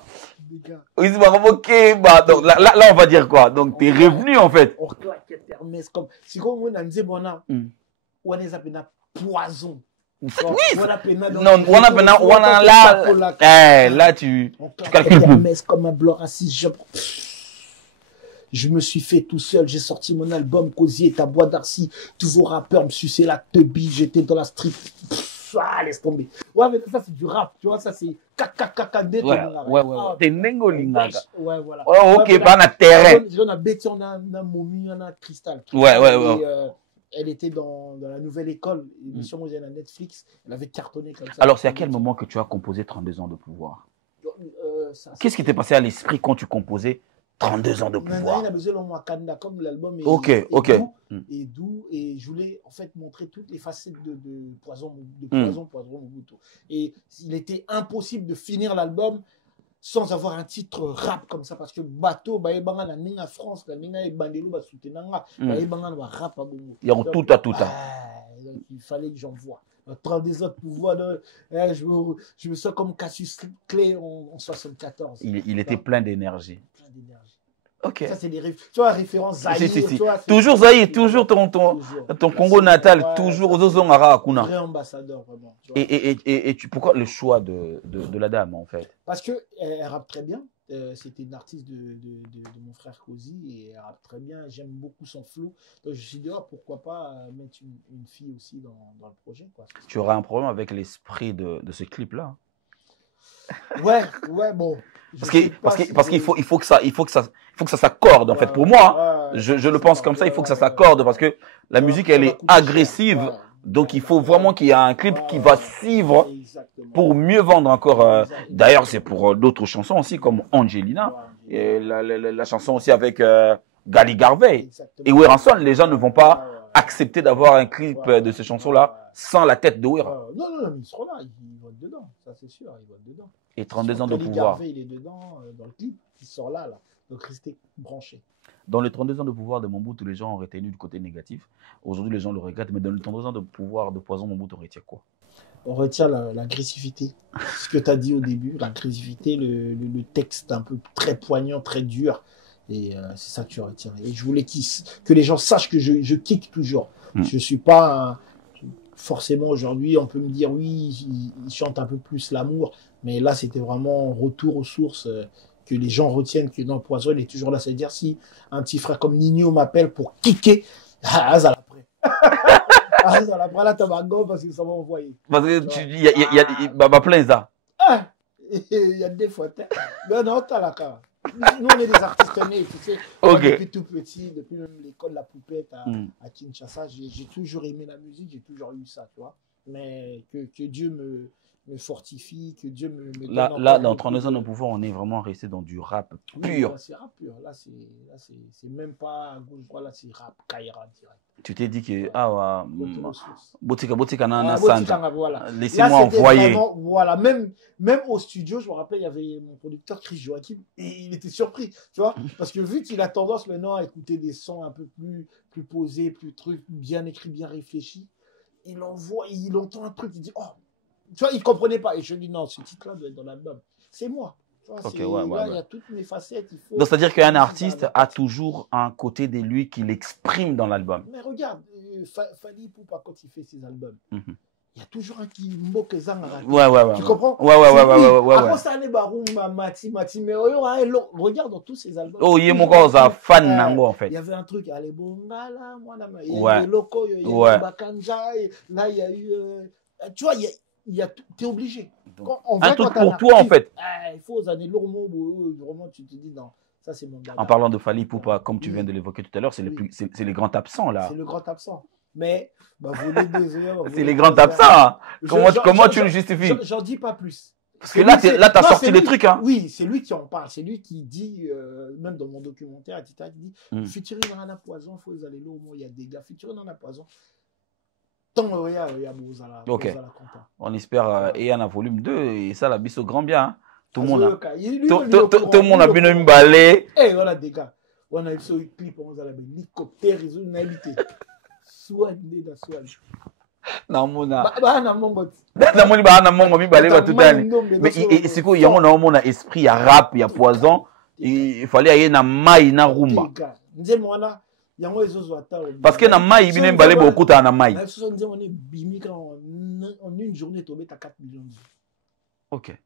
Oui, donc là on va dire quoi? Donc t'es revenu en fait. Comme si on a dit on est appelé poison. Oui. Non, on a là tu calcules plus. Comme un blanc assis Je me suis fait tout seul. J'ai sorti mon album Cosier et ta boîte d'Arcy. Tous vos rappeurs me suçaient la teubie. J'étais dans la street. Laisse tomber. Ouais, mais ça, c'est du rap. Tu vois, ça, c'est KKKKD. Ouais. T'es nengo lingaga. Ouais, voilà. Oh, ok, pas na terrain. On a Betty, on a Momi, on a Cristal. Ouais. Elle était dans la nouvelle école, émission où il y a la Netflix. Elle avait cartonné comme ça. Alors, c'est à quel moment que tu as composé 32 ans de pouvoir? Qu'est-ce qui t'est passé à l'esprit quand tu composais 32 ans de pouvoir? On a besoin de Wakanda, comme l'album est doux, et je voulais en fait montrer toutes les facettes de Poison Mobutu. Et il était impossible de finir l'album sans avoir un titre rap comme ça, parce que bateau baebanga na ninga France na ninga ebandelo ba soutenanga baebanga na rap à bongo. Il y a tout à il fallait que j'envoie 32 autres pouvoirs je me sens comme Cassius Clay en 74. Il était plein d'énergie. Ok. Ça, c'est des références Zahir. Si. Toujours Zahir, toujours ton Congo natal, toujours aux Ozongara Akuna. Vrai ambassadeur, vraiment. Et pourquoi le choix de la dame, en fait? Parce qu'elle rappe très bien. C'était une artiste de mon frère Cozy et elle rappe très bien. J'aime beaucoup son flow. Donc, je me suis dit, pourquoi pas mettre une fille aussi dans le projet, quoi. Tu auras un problème avec l'esprit de ce clip-là? Ouais, bon. Parce qu'il faut que ça s'accorde, en fait. Pour moi, je le pense comme ça, il faut que ça s'accorde parce que la musique, elle est agressive. Donc, il faut vraiment qu'il y ait un clip qui va suivre pour mieux vendre encore. D'ailleurs, c'est pour d'autres chansons aussi, comme Angelina. Et la chanson aussi avec Gali Garvey. Et Weranson, les gens ne vont pas accepter d'avoir un clip de ces chansons-là sans la tête de Wera. Non, mais ils seront là, ils vont dedans, ça c'est sûr, ils vont dedans. Et 32 ans de pouvoir. Garvey, il est dedans, dans le clip, il sort là. Donc restez branchés. Dans les 32 ans de pouvoir de Mobutu, les gens ont retenu du côté négatif. Aujourd'hui, les gens le regrettent, mais dans les 32 ans de pouvoir de Poison Mobutu, on retient quoi? On retient l'agressivité. Ce que tu as dit au début, l'agressivité, le texte un peu très poignant, très dur. Et c'est ça que tu retiens. Et je voulais que les gens sachent que je kick toujours. Je suis pas... forcément, aujourd'hui, on peut me dire, oui, il chante un peu plus l'amour. Mais là, c'était vraiment retour aux sources, que les gens retiennent que dans Poison, il est toujours là. C'est-à-dire, si un petit frère comme Nino m'appelle pour kicker, ça l'après. Ça l'après, là, t'as ma gomme parce que ça va envoyer. Parce que tu dis, il y a plein ça. Il y a des fois. Mais non, t'as la cara. Nous, on est des artistes nés, tu sais. Depuis tout petit, depuis même l'école La Poupette à Kinshasa, j'ai toujours aimé la musique, j'ai toujours eu ça, tu vois. Mais que Dieu me fortifie, que Dieu me là, dans 32 ans de pouvoir, on est vraiment resté dans du rap pur. Oui, c'est rap pur. Là, c'est même pas gauche-droite, là, c'est rap, Kaira direct. Tu t'es dit que, laissez-moi envoyer. Voilà, même au studio, je me rappelle, il y avait mon producteur Chris Joachim, et il était surpris, tu vois, parce que vu qu'il a tendance maintenant à écouter des sons un peu plus posés, plus trucs, bien écrits, bien réfléchis, il entend un truc, il dit, oh, tu vois, il comprenait pas. Et je lui dis, non, ce titre-là doit être dans l'album. C'est moi. Là, il y a toutes mes facettes. Donc, c'est-à-dire qu'un artiste a toujours un côté de lui qu'il exprime dans l'album. Mais regarde, Fally Ipupa, quand il fait ses albums, il y a toujours un qui moque Zangara. Ouais. Tu comprends? Ouais. Après ça, les Barumba, Mati, mais regarde dans tous ses albums. Oh, il y a mon gars, fan nango, en fait. Il y avait un truc, allez, Bongala, il y a eu Loco, il y a eu Bakanja, là, il y a eu. Tu vois, t'es obligé. Un truc pour toi, en fait. Il faut aux années lourds, vraiment, tu te dis, non, ça c'est mon gars. En parlant de Fally Ipupa, comme tu viens de l'évoquer tout à l'heure, c'est les grands absents, là. C'est le grand absent. Mais, voler 2 heures. C'est les grands absents. Comment tu le justifies? J'en dis pas plus. Parce que là, t'as sorti des trucs, hein. Oui, c'est lui qui en parle. C'est lui qui dit, même dans mon documentaire, il dit, featuring dans la Poison, il faut aller lourd, il y a des gars, featuring dans la Poison. Ok. On espère et un volume 2 et ça la bise au grand bien. Hein. Tout le monde a bien une balai. Eh voilà des gars. On a eu ce clip on a l'hélicoptère ils ont habité. Soit da soit. Na mona. Na mongo. Na moni ba na mongo mi balai ba tout année. Mais c'est quoi il y a mon esprit il y a rap il y a Poison il fallait aller na mai na rumba. Nzemona parce que na mai bine balé beaucoup na mai. En une journée, tu as 4 millions de vues. Ok.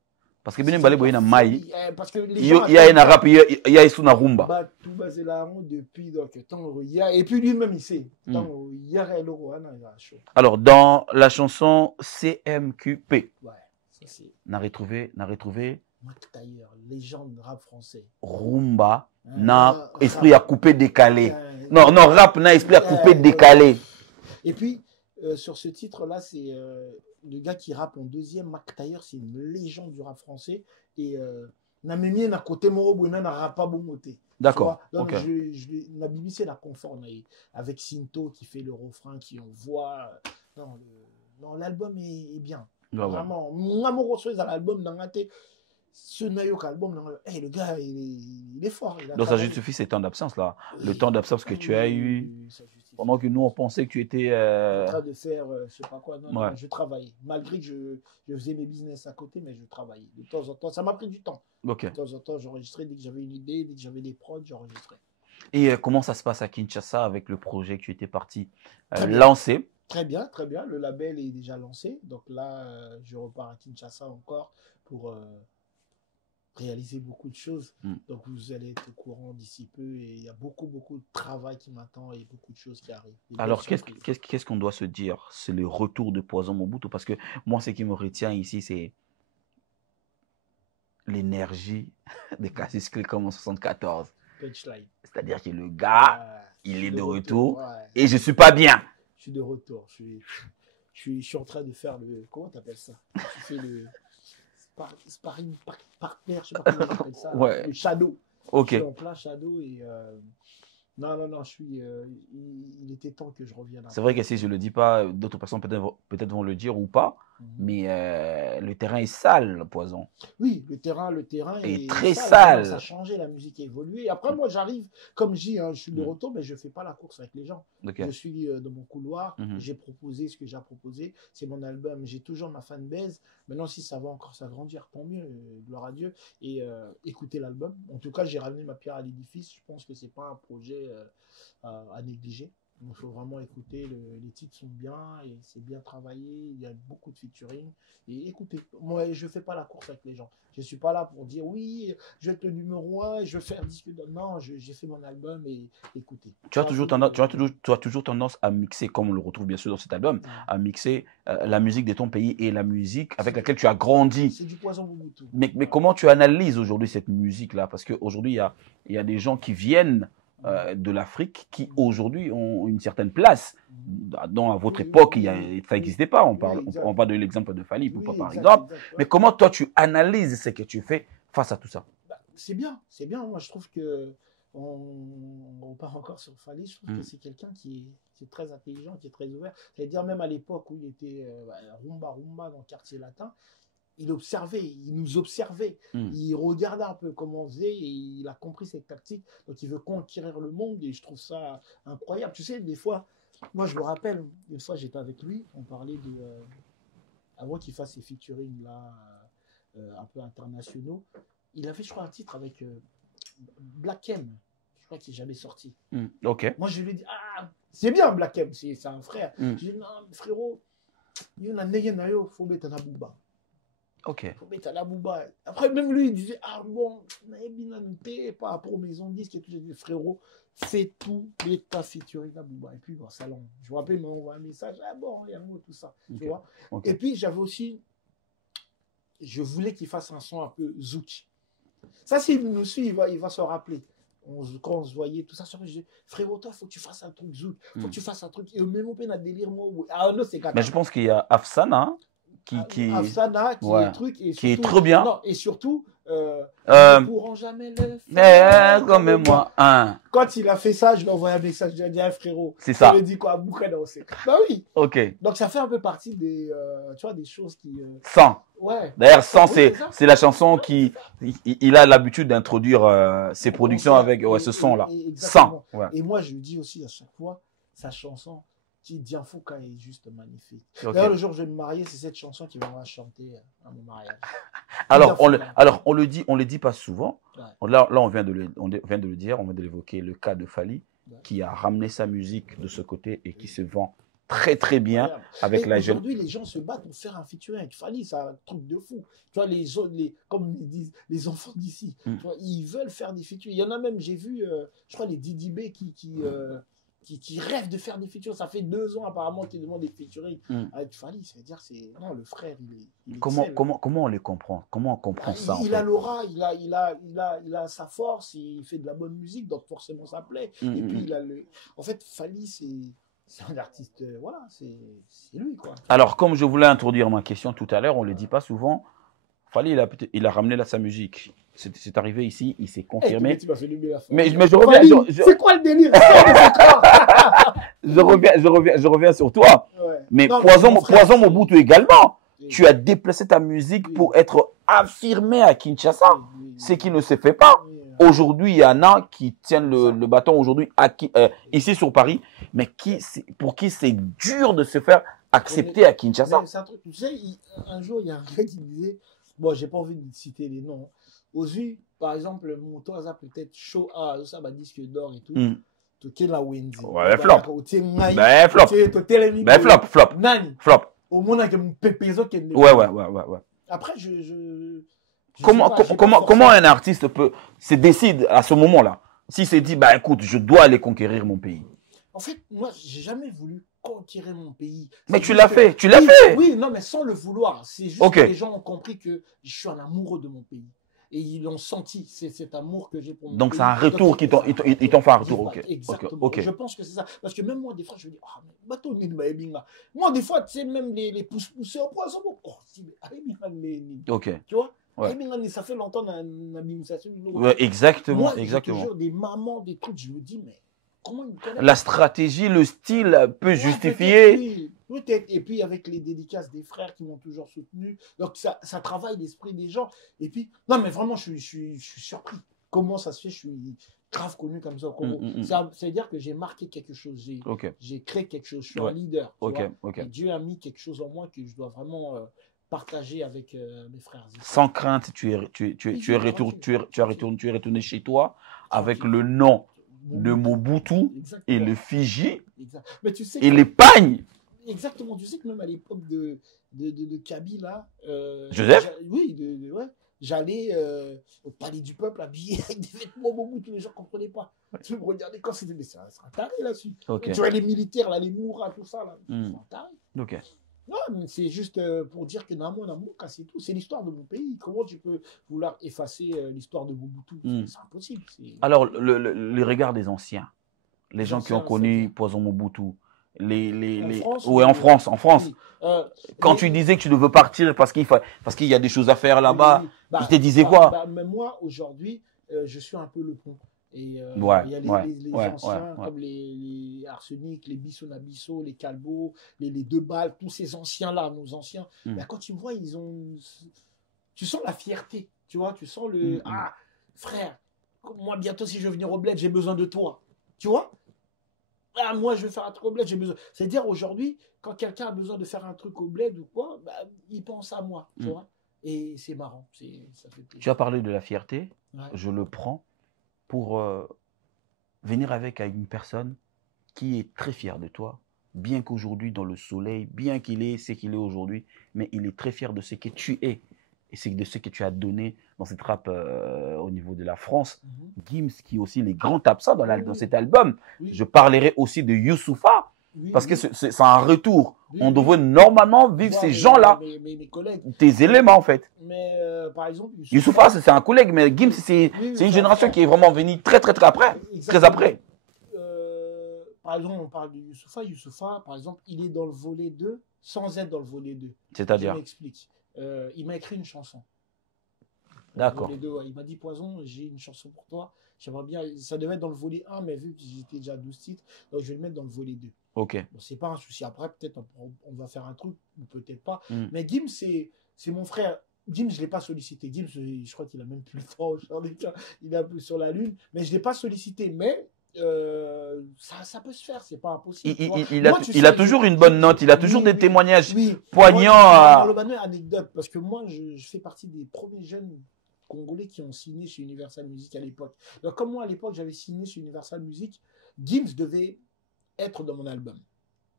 Parce que bien balé boy na mai. Parce que il y a une rap, il y a une rumba. Bah tout bas c'est la honte depuis donc tant il y a et puis lui-même il sait tant il y a le roi na chaud. Alors dans la chanson CMQP. Ouais, ça c'est n'a retrouvé Mac Taylor, légende rap français. Rumba na esprit à couper décalé. Non rap na esprit à couper décalé. Et puis sur ce titre là c'est le gars qui rappe en deuxième, Mac Taylor, c'est une légende du rap français. Et na memie na côté moro buena na rap pas bon côté. D'accord. Donc la BBC la confort avec Sinto qui fait le refrain, qui envoie. Non, l'album est bien. Vraiment, moi mon reçu dans l'album dans la tête. Ce naïok album, le gars il est fort. Donc ça justifie ces temps d'absence là, le temps d'absence que tu as eu. Pendant que nous, on pensait que tu étais... en train de faire, je sais pas quoi. Non, je travaillais. Malgré que je faisais mes business à côté, mais je travaillais. De temps en temps, ça m'a pris du temps. Okay. De temps en temps, j'enregistrais. Dès que j'avais une idée, dès que j'avais des prods, j'enregistrais. Et comment ça se passe à Kinshasa avec le projet que tu étais parti lancer? Très bien, très bien. Le label est déjà lancé. Donc là, je repars à Kinshasa encore pour... réaliser beaucoup de choses. Donc vous allez être au courant d'ici peu et il y a beaucoup de travail qui m'attend et beaucoup de choses qui arrivent. Alors qu'est-ce qu'on doit se dire? C'est le retour de Poison Mobutu, parce que moi ce qui me retient ici c'est l'énergie de Cassius Clay comme en 74. C'est-à-dire que le gars il est de retour et je suis pas bien. Je suis de retour. Je suis en train de faire le... Comment t'appelles ça? Je fais le... sparring partner, je sais pas comment on appelle ça. Ouais. Le shadow. Ok. Je suis en plein shadow et non, je suis. Il était temps que je revienne. C'est vrai que si je le dis pas, d'autres personnes peut-être vont le dire ou pas, mais le terrain est sale, Poison. Oui, le terrain est très sale. Ça a changé, la musique a évolué. Après, moi, j'arrive, comme je dis, je suis de retour, mais je fais pas la course avec les gens. Okay. Je suis dans mon couloir, j'ai proposé ce que j'ai proposé. C'est mon album, j'ai toujours ma fanbase. Maintenant, si ça va encore s'agrandir, tant mieux, gloire à Dieu. Et écoutez l'album. En tout cas, j'ai ramené ma pierre à l'édifice. Je pense que c'est pas un projet à négliger. Il faut vraiment écouter, les titres sont bien et c'est bien travaillé, il y a beaucoup de featuring. Et écoutez, moi je fais pas la course avec les gens. Je suis pas là pour dire oui, je vais être le numéro 1, je vais faire disque. Non, j'ai fait mon album et écoutez. Tu as toujours tendance à mixer, comme on le retrouve bien sûr dans cet album, à mixer la musique de ton pays et la musique avec laquelle tu as grandi. C'est du Poison Mobutu. Mais comment tu analyses aujourd'hui cette musique-là? Parce qu'aujourd'hui, il y a des gens qui viennent de l'Afrique qui aujourd'hui ont une certaine place. Dont à votre époque, ça n'existait pas. On parle de l'exemple de Fally Ipupa par exemple. Mais comment toi tu analyses ce que tu fais face à tout ça? C'est bien. Moi je trouve que on part encore sur Fally. Je trouve que c'est quelqu'un qui est très intelligent, qui est très ouvert. C'est-à-dire même à l'époque où il était rumba dans le quartier latin. Il nous observait, il regardait un peu comment on faisait et il a compris cette tactique. Donc il veut conquérir le monde et je trouve ça incroyable. Tu sais, des fois, moi je me rappelle, une fois j'étais avec lui, on parlait avant qu'il fasse ses featuring là, un peu internationaux. Il a fait, je crois, un titre avec Black M. Je crois qu'il n'est jamais sorti. Ok. Moi je lui ai dit, c'est bien Black M, c'est un frère. Je lui ai dit, non, frérot, il y en a il faut mettre un abouba. Ok. Faut mettre à la bouba. Après, même lui, il disait, bon, par rapport aux maisons de disques et tout. J'ai dit, frérot, fais tout, mets ta featuring à bouba. Et puis, bon, salon. Je me rappelle, il m'a envoyé un message, bon, il y a un mot, tout ça. Tu vois. Et puis, j'avais aussi, je voulais qu'il fasse un son un peu zouk. Ça, s'il nous suit, il va se rappeler. Quand on se voyait, tout ça, je disais, frérot, toi, il faut que tu fasses un truc zouk. Il faut que tu fasses un truc. Et même au peine à délire, moi. Non, c'est mais je pense qu'il y a Afsana. Afsana, qui est trop bien. Non, et surtout, ne pourront jamais le faire. Comme moi. Quand il a fait ça, je lui ai envoyé un message. Je lui ai dit, frérot, c'est ça. Je lui ai dit quoi, bouquet dansé. Bah oui. Ok. Donc ça fait un peu partie des, tu vois, des choses qui. 100. Ouais. D'ailleurs, 100, c'est la chanson qui. Il a l'habitude d'introduire ses productions avec ce son-là. 100. Ouais. Et moi, je lui dis aussi à chaque fois, sa chanson. Dianfouka est juste magnifique. D'ailleurs, le jour où je vais me marier, c'est cette chanson qui va chanter à mon mariage. Alors, on le dit pas souvent. Ouais. Là, on vient de le dire, on vient de l'évoquer, le cas de Fally, qui a ramené sa musique de ce côté et qui se vend très très bien avec la jeune. Aujourd'hui, les gens se battent pour faire un featuring avec Fally, c'est un truc de fou. Tu vois, comme ils disent, les enfants d'ici, ils veulent faire des featuring. Il y en a même, j'ai vu, je crois, les Didi B qui rêvent de faire des featuring. Ça fait 2 ans apparemment qu'ils demandent des featuring avec Fally. C'est-à-dire, non, le frère, il est comment on les comprend? Comment on comprend ça? Il a l'aura, il a sa force, il fait de la bonne musique, donc forcément ça plaît. Et puis en fait, Fally, c'est un artiste, voilà, c'est lui, quoi. Alors, comme je voulais introduire ma question tout à l'heure, on ne le dit pas souvent, Fally, il a ramené là sa musique. C'est arrivé ici, il s'est confirmé. Mais je reviens. C'est quoi le délire? Je reviens sur toi. Ouais. Mais non, Poison Mobutu également. Oui. Tu as déplacé ta musique pour être affirmé à Kinshasa. Ce qui ne se fait pas. Aujourd'hui, il y en a qui tiennent le bâton aujourd'hui ici sur Paris, mais pour qui c'est dur de se faire accepter à Kinshasa. Tu sais, un jour, il y a un gars qui disait, bon, j'ai pas envie de citer les noms. Aujourd'hui, par exemple, mon toit a peut-être chaud à ça va disque d'or et tout. Tu la Wendy. Ouais, flop. Flop. Flop. Au monde avec mon pépézo qui est. Ouais. Après, comment un artiste se décide à ce moment-là, s'il s'est dit, bah écoute, je dois aller conquérir mon pays? En fait, moi, j'ai jamais voulu conquérir mon pays. Mais tu l'as fait, tu l'as fait. Oui, non, mais sans le vouloir. C'est juste que les gens ont compris que je suis un amoureux de mon pays. Et ils l'ont senti, c'est cet amour que j'ai pour mon pays. Donc c'est un retour ils t'ont fait un retour. Ok. Exactement. Je pense que c'est ça. Parce que même moi, des fois, je me dis, ah, mais bateau moi, des fois, tu sais, même les pouces-poussés au poisson, ok. Tu vois? Ouais. Ça fait longtemps ouais, exactement. Moi, exactement. Toujours des mamans, des trucs, je me dis, mais comment ils me connaissent? La stratégie, le style peut justifier. Peut-être. Et puis avec les dédicaces des frères qui m'ont toujours soutenu. Donc ça travaille l'esprit des gens. Et puis, non, mais vraiment, je suis surpris. Comment ça se fait? Je suis grave connu comme ça au Congo. Ça veut dire que j'ai marqué quelque chose. J'ai créé quelque chose. Je suis un leader. Et Dieu a mis quelque chose en moi que je dois vraiment partager avec mes frères. Sans crainte, tu es retourné chez toi avec le nom de Mobutu et le Fiji et les pagnes. Exactement. Tu sais que même à l'époque de Kabila, Joseph, j'allais au Palais du Peuple habillé avec des vêtements Mobutu, les gens ne comprenaient pas. Tu me regardais quand c'était, mais c'est un taré là-dessus. Tu vois les militaires, là, les Moura, tout ça, là, c'est un taré. Ok. Non, c'est juste pour dire que Namo, c'est tout. C'est l'histoire de mon pays. Comment tu peux vouloir effacer l'histoire de Mobutu? C'est impossible. Alors, le regard des anciens, les gens qui ont connu Poison Mobutu, en France. Oui. Quand tu disais que tu devais partir parce qu'il y a des choses à faire là-bas, ils te disaient quoi? Mais moi, aujourd'hui, je suis un peu le pont. Et il y a les anciens comme les Arsenic, les Bissonabisso, les Calbo, les Deux Balles, tous ces anciens-là, nos anciens. Ben, quand tu me vois, tu sens la fierté, tu vois, tu sens ah, frère, moi bientôt si je veux venir au bled, j'ai besoin de toi, tu vois. Ah, moi je veux faire un truc au bled, j'ai besoin. C'est-à-dire aujourd'hui, quand quelqu'un a besoin de faire un truc au bled ou quoi, ben, il pense à moi, tu vois. Et c'est marrant, ça fait plaisir. Tu as parlé de la fierté, je le prends pour venir avec une personne qui est très fière de toi, bien qu'aujourd'hui dans le soleil, bien qu'il est ce qu'il est aujourd'hui, mais il est très fier de ce que tu es et c'est de ce que tu as donné dans cette rap au niveau de la France. Gims, qui est aussi les grands absents dans cet album. Je parlerai aussi de Youssoupha, parce que c'est un retour. On devrait normalement vivre ces gens-là, tes éléments en fait. Mais par exemple, Youssoupha, c'est un collègue, mais Gims, c'est une génération qui est vraiment venue très après. Très après. Par exemple, on parle de Youssoupha. Youssoupha, par exemple, il est dans le volet 2 sans être dans le volet 2. C'est-à-dire? Je m'explique. Il m'a écrit une chanson. D'accord. Il m'a dit, Poison, j'ai une chanson pour toi. J'aimerais bien. Ça devait être dans le volet 1, mais vu que j'étais déjà à 12 titres, donc je vais le mettre dans le volet 2. Ok. Bon, c'est pas un souci. Après, peut-être on va faire un truc, ou peut-être pas. Mais Gims, c'est mon frère. Gims, je ne l'ai pas sollicité. Gims, je crois qu'il a même plus le temps. Il est un peu sur la lune. Mais je ne l'ai pas sollicité. Mais ça peut se faire, c'est pas impossible. Il a toujours une bonne note, il a toujours des témoignages poignants. Une anecdote, parce que moi, je fais partie des premiers jeunes Congolais qui ont signé chez Universal Music à l'époque. Donc, comme moi, à l'époque, j'avais signé chez Universal Music, Gims devait être dans mon album.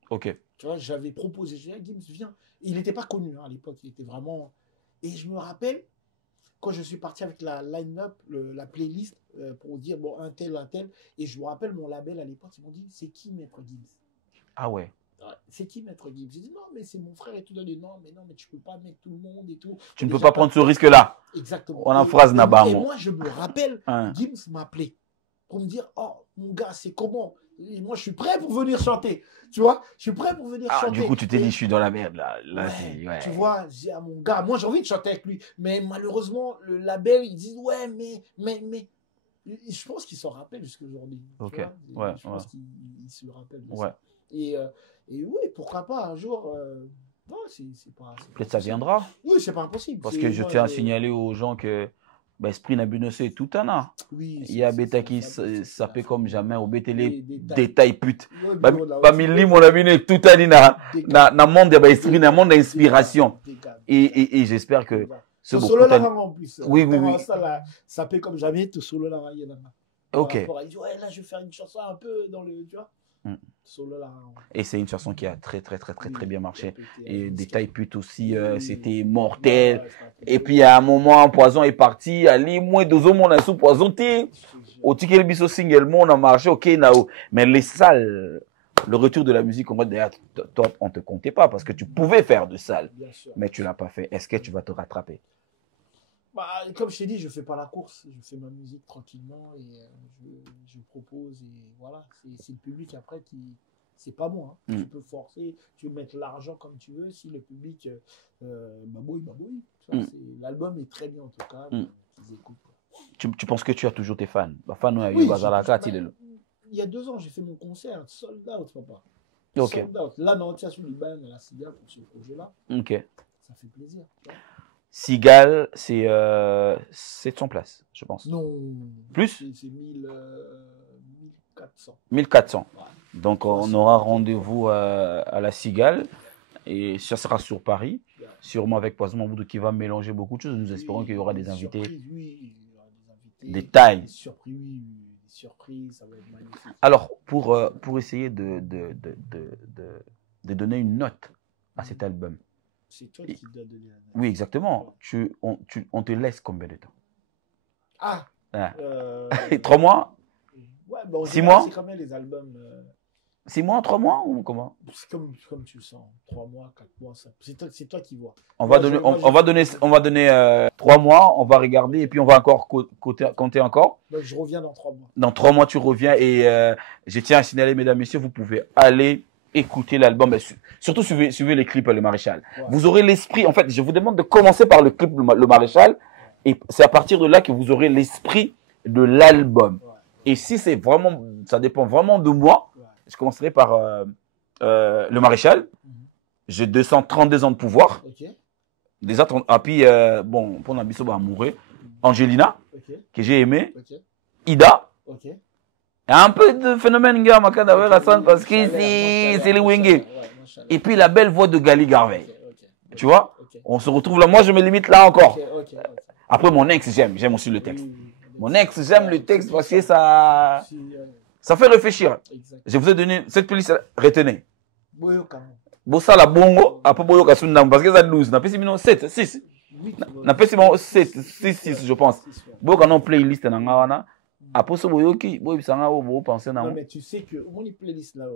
Ok. Tu vois, j'avais proposé, je disais, Gims, viens. Il n'était pas connu hein, à l'époque, il était vraiment... Et je me rappelle, quand je suis parti avec la line-up, la playlist, pour dire, bon, un tel, et je me rappelle mon label à l'époque, ils m'ont dit, c'est qui Maître Gims? Ah ouais. C'est qui Maître Gims? J'ai dit, non, mais c'est mon frère et tout. Non, mais tu peux pas mettre tout le monde et tout. Tu ne peux pas prendre ce risque-là. Exactement. On a phrase là-bas. Et moi, je me rappelle, Gims m'appelait pour me dire, oh, mon gars, c'est comment? Et moi, je suis prêt pour venir chanter. Tu vois, je suis prêt pour venir chanter. Du coup, tu t'es dit, je suis dans la merde là. Ouais. Tu vois, j'ai dit à mon gars, moi, j'ai envie de chanter avec lui. Mais malheureusement, le label, ils disent, ouais, mais. Je pense qu'il s'en rappelle jusqu'à aujourd'hui. Ok. Je pense qu'il se rappelle de ça. Et oui, pourquoi pas un jour. Non, c'est pas. Peut-être ça viendra. Oui, c'est pas impossible. Parce que je tiens à signaler aux gens que. Esprit Nabunoso et tout un oui, il y a Beta qui s'appelle comme jamais au BTL détail pute pas mille mon ami tout un na monde de esprit na monde d'inspiration et j'espère que ce solo là en plus oui ça fait comme jamais tout solo là ok il dit ouais là je vais faire une chanson un peu dans le tu vois solo là et c'est une chanson qui a très bien marché et détail pute aussi c'était mortel et puis à un moment Poison est parti ali moins deux hommes on a sous Poison t au ticket biso single on a marché ok nao mais les salles le retour de la musique on va derrière toi on te comptait pas parce que tu pouvais faire de salles mais tu l'as pas fait. Est-ce que tu vas te rattraper? Comme je t'ai dit, je fais pas la course, je fais ma musique tranquillement et je propose et voilà, c'est le public après qui c'est pas moi. Hein. Tu peux forcer, tu peux mettre l'argent comme tu veux, si le public babouille. L'album est très bien en tout cas, ils écoutent. Tu penses que tu as toujours tes fans? Oui, il y a 2 ans, j'ai fait mon concert, sold out, papa. Okay. Sold out. Là, non, tiens, sur l'Iban, à la Cigale pour ce projet-là. Ok. Ça fait plaisir. Cigale, c'est 700 places, je pense. Non. Plus? C'est 1400. 1400. Ouais. Donc, on aura rendez-vous à la Cigale. Et ça sera sur Paris. Ouais. Sûrement avec Poison Mobutu qui va mélanger beaucoup de choses. Nous espérons qu'il y aura des invités. Oui, il y aura des invités. Des tailles. Des surprises, ça va être magnifique. Alors, pour essayer de donner une note à cet album. C'est toi qui dois donner la note. Oui, exactement. On te laisse combien de temps? 3 mois? Ouais, bon, 6 mois? C'est combien les albums 6 mois, 3 mois ou comment? Comme tu le sens. 3 mois, 4 mois, c'est toi qui vois. On va donner 3 mois, on va regarder et puis on va encore compter encore. Donc, je reviens dans 3 mois. Dans 3 mois, tu reviens et je tiens à signaler, mesdames, messieurs, vous pouvez aller écouter l'album. Surtout, suivez les clips Le Maréchal. Ouais. Vous aurez l'esprit. En fait, je vous demande de commencer par le clip Le Maréchal et c'est à partir de là que vous aurez l'esprit de l'album. Ouais. Et si c'est vraiment, ça dépend vraiment de moi. Ouais. Je commencerai par Le Maréchal. J'ai 232 ans de pouvoir. Okay. Des autres, et puis, bon, pour Nabiso amoureux. Angelina, que j'ai aimé. Ida. Un peu de phénomène parce que c'est les Wenge. Et puis la belle voix de Gali Garvey. Tu vois, on se retrouve là. Moi, je me limite là encore. Après, mon ex, j'aime aussi le texte. Mon ex, j'aime le texte parce que ça fait réfléchir. Je vous ai donné cette playlist, retenez. Bossa la bongo, après boyo kasunda parce que ça 12, n'a pas si 7, 6. N'a pas si 7, 6, je pense. Boyo kanon playlist na ngawana. Après ce boyoki, boyo bisanga bo penser na. Non mais tu sais que mon playlist là.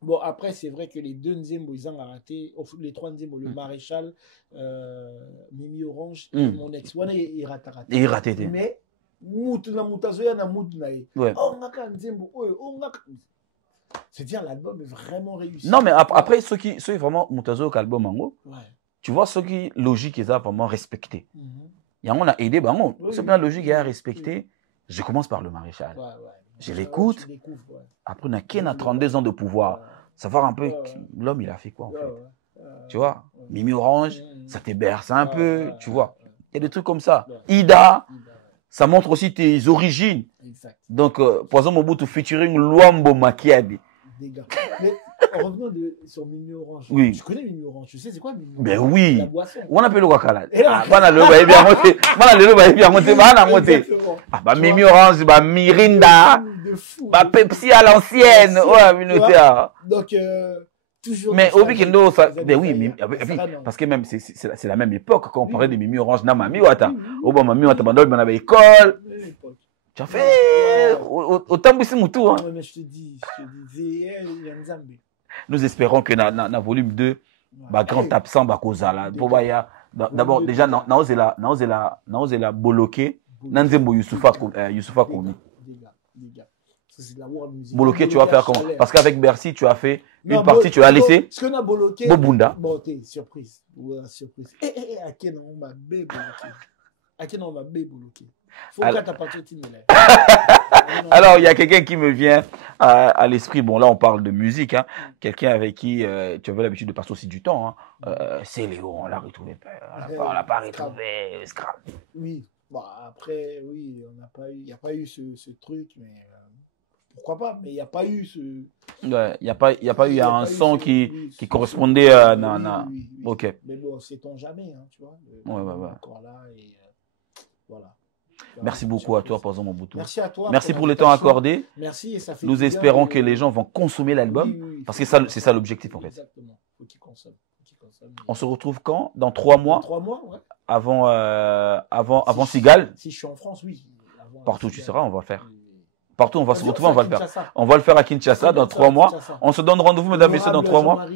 Bon après c'est vrai que les deuxièmes ils ont raté, les troisièmes le Maréchal, Mimi Orange, mon ex, wana il raté. Il raté. Mais mutu na mutazoya na mutu na ye. Oh ngaka nzembo, oh ngaka. C'est-à-dire l'album est vraiment réussi. Non mais après ceux vraiment mutazo album ango. Ouais. Tu vois ceux qui logique ils ont vraiment respecté. Il y a on a aidé bango. C'est bien logique et à respecter. Je commence par Le Maréchal. Ouais. Je l'écoute. Après on a Ken a 32 ans de pouvoir. Savoir un peu l'homme il a fait quoi en fait. Tu vois, Mimi Orange, ça te berce un peu, tu vois. Il y a des trucs comme ça. Ida, ça montre aussi tes origines. Exact. Donc, Poison Mobutu featuring Luambo Makiadi. Des gars. Mais revenons sur Mimi Orange. Oui. Je connais Mimi Orange. Tu sais, c'est quoi Mimi Orange? Ben oui. La boisson. On appelle le Wakala. Bana le ba bien monté. Bana le ba bien monté. Bana monté. Ah bah Mimi Orange, bah Mirinda. Bah Pepsi à l'ancienne. Ouais, minutaire. Donc, toujours. Mais Obi Kendo, ça, ben oui, parce que même c'est la même époque quand on parlait de Mimi Orange, na Mami Wata. Oba Mami Wata, bandol, ben avait école. Tu as fait autant de Moutou, hein. Mais je te dis, nous espérons que dans volume 2, bah, grand absent, bah, Kozala. D'abord, déjà, naose la boloqué, Nanzembo Youssoufa Komi. Bloqué, tu vas faire comment? Parce qu'avec Bercy, tu as fait une partie, tu as laissé. Ce qu'on a bloqué. Bobunda. Bon, t'es surprise. Ouais, surprise. À quel nom on m'a bloqué? À quel nom on m'a bloqué? Faut que t'as pas tout timide. Alors, il y a quelqu'un qui me vient à l'esprit. Bon, là, on parle de musique. Hein. Quelqu'un avec qui tu avais l'habitude de passer aussi du temps. Hein. C'est Léo, on l'a retrouvé. On l'a pas retrouvé. Scrap. Oui. Bon, après, oui, il n'y a pas eu ce truc, mais pourquoi pas? Mais il n'y a pas eu ce. Ouais, il n'y a pas eu un son qui correspondait à. Oui. Ok. Mais bon, sait-on jamais, hein, tu vois. Ouais. Encore là, et voilà. Merci beaucoup à toi, Pazon Mobutu. Merci à toi. Merci pour le temps accordé. Merci et ça fait. Nous espérons que les gens vont consommer l'album. Parce que c'est ça l'objectif, en fait. Exactement. Faut qu'ils consomment. On se retrouve quand? Dans 3 mois? Dans 3 mois, ouais. Avant Sigal? Si je suis en France, oui. Partout où tu seras, on va le faire. Partout, on va se retrouver, on va le faire. On va le faire à Kinshasa dans 3 mois. On se donne rendez-vous, mesdames et messieurs, dans 3 mois.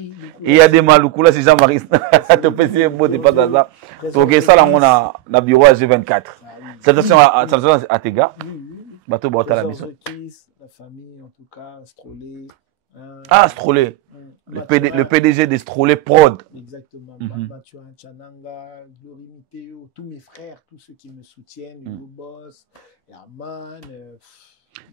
Et il y a des Maloukou, là, c'est Jean-Marie. Te pécier, beau, t'es pas dans ça. Donc, ça, là, on a un bureau à G24. Salutations à tes gars. Bateau Bota la mission. La famille, en tout cas, Strolé. Ah, Strolé. Le PDG des Strolé Prod. Exactement. Mathieu Chananga, Glory Miteo, tous mes frères, tous ceux qui me soutiennent, Hugo Boss,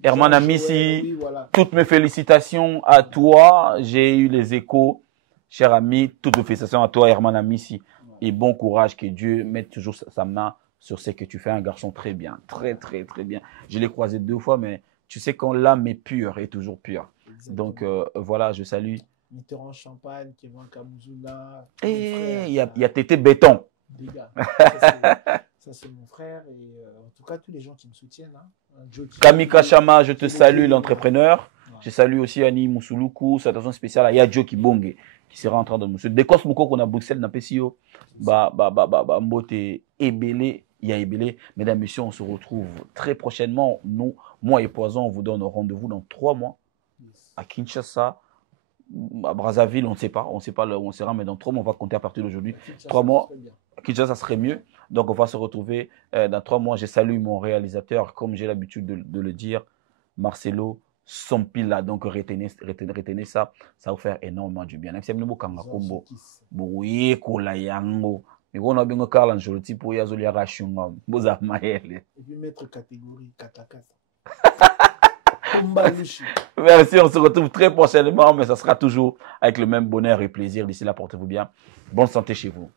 Herman Amissi, oui, voilà. Toutes mes félicitations à toi. J'ai eu les échos, cher ami. Toutes mes félicitations à toi, Herman Amissi. Ouais. Et bon courage, que Dieu mette toujours sa main sur ce que tu fais. Un garçon très bien, très bien. Je l'ai croisé 2 fois, mais tu sais quand l'âme est pure, est toujours pure. Exactement. Donc voilà, je salue. Mitterrand Champagne, Kevin Kamuzuna. Et il y a Tété Béton. Des gars. Ça, c'est mon frère. Et en tout cas, tous les gens qui me soutiennent. Hein. Kamika Chama, je te salue, l'entrepreneur. Ouais. Je salue aussi Annie Moussouloukou. Salutations spéciale à Yadjo Kibonge, qui sera en train de me soutenir. Décos Moko qu'on a Bruxelles, n'a pas si haut. Mbote Ebele, ya Ebele. Mesdames et messieurs, on se retrouve très prochainement. Nous, moi et Poison, on vous donne rendez-vous dans 3 mois à Kinshasa. À Brazzaville, on ne sait pas où on sera, mais dans 3 mois, on va compter à partir d'aujourd'hui. 3 mois, Kinshasa, ça serait mieux. Donc, on va se retrouver dans 3 mois. Je salue mon réalisateur, comme j'ai l'habitude de le dire, Marcelo Sompila. Donc, retenez ça, ça va vous faire énormément du bien. Et puis, mettre catégorie katakata. Merci, on se retrouve très prochainement, mais ça sera toujours avec le même bonheur et plaisir. D'ici là, portez-vous bien. Bonne santé chez vous.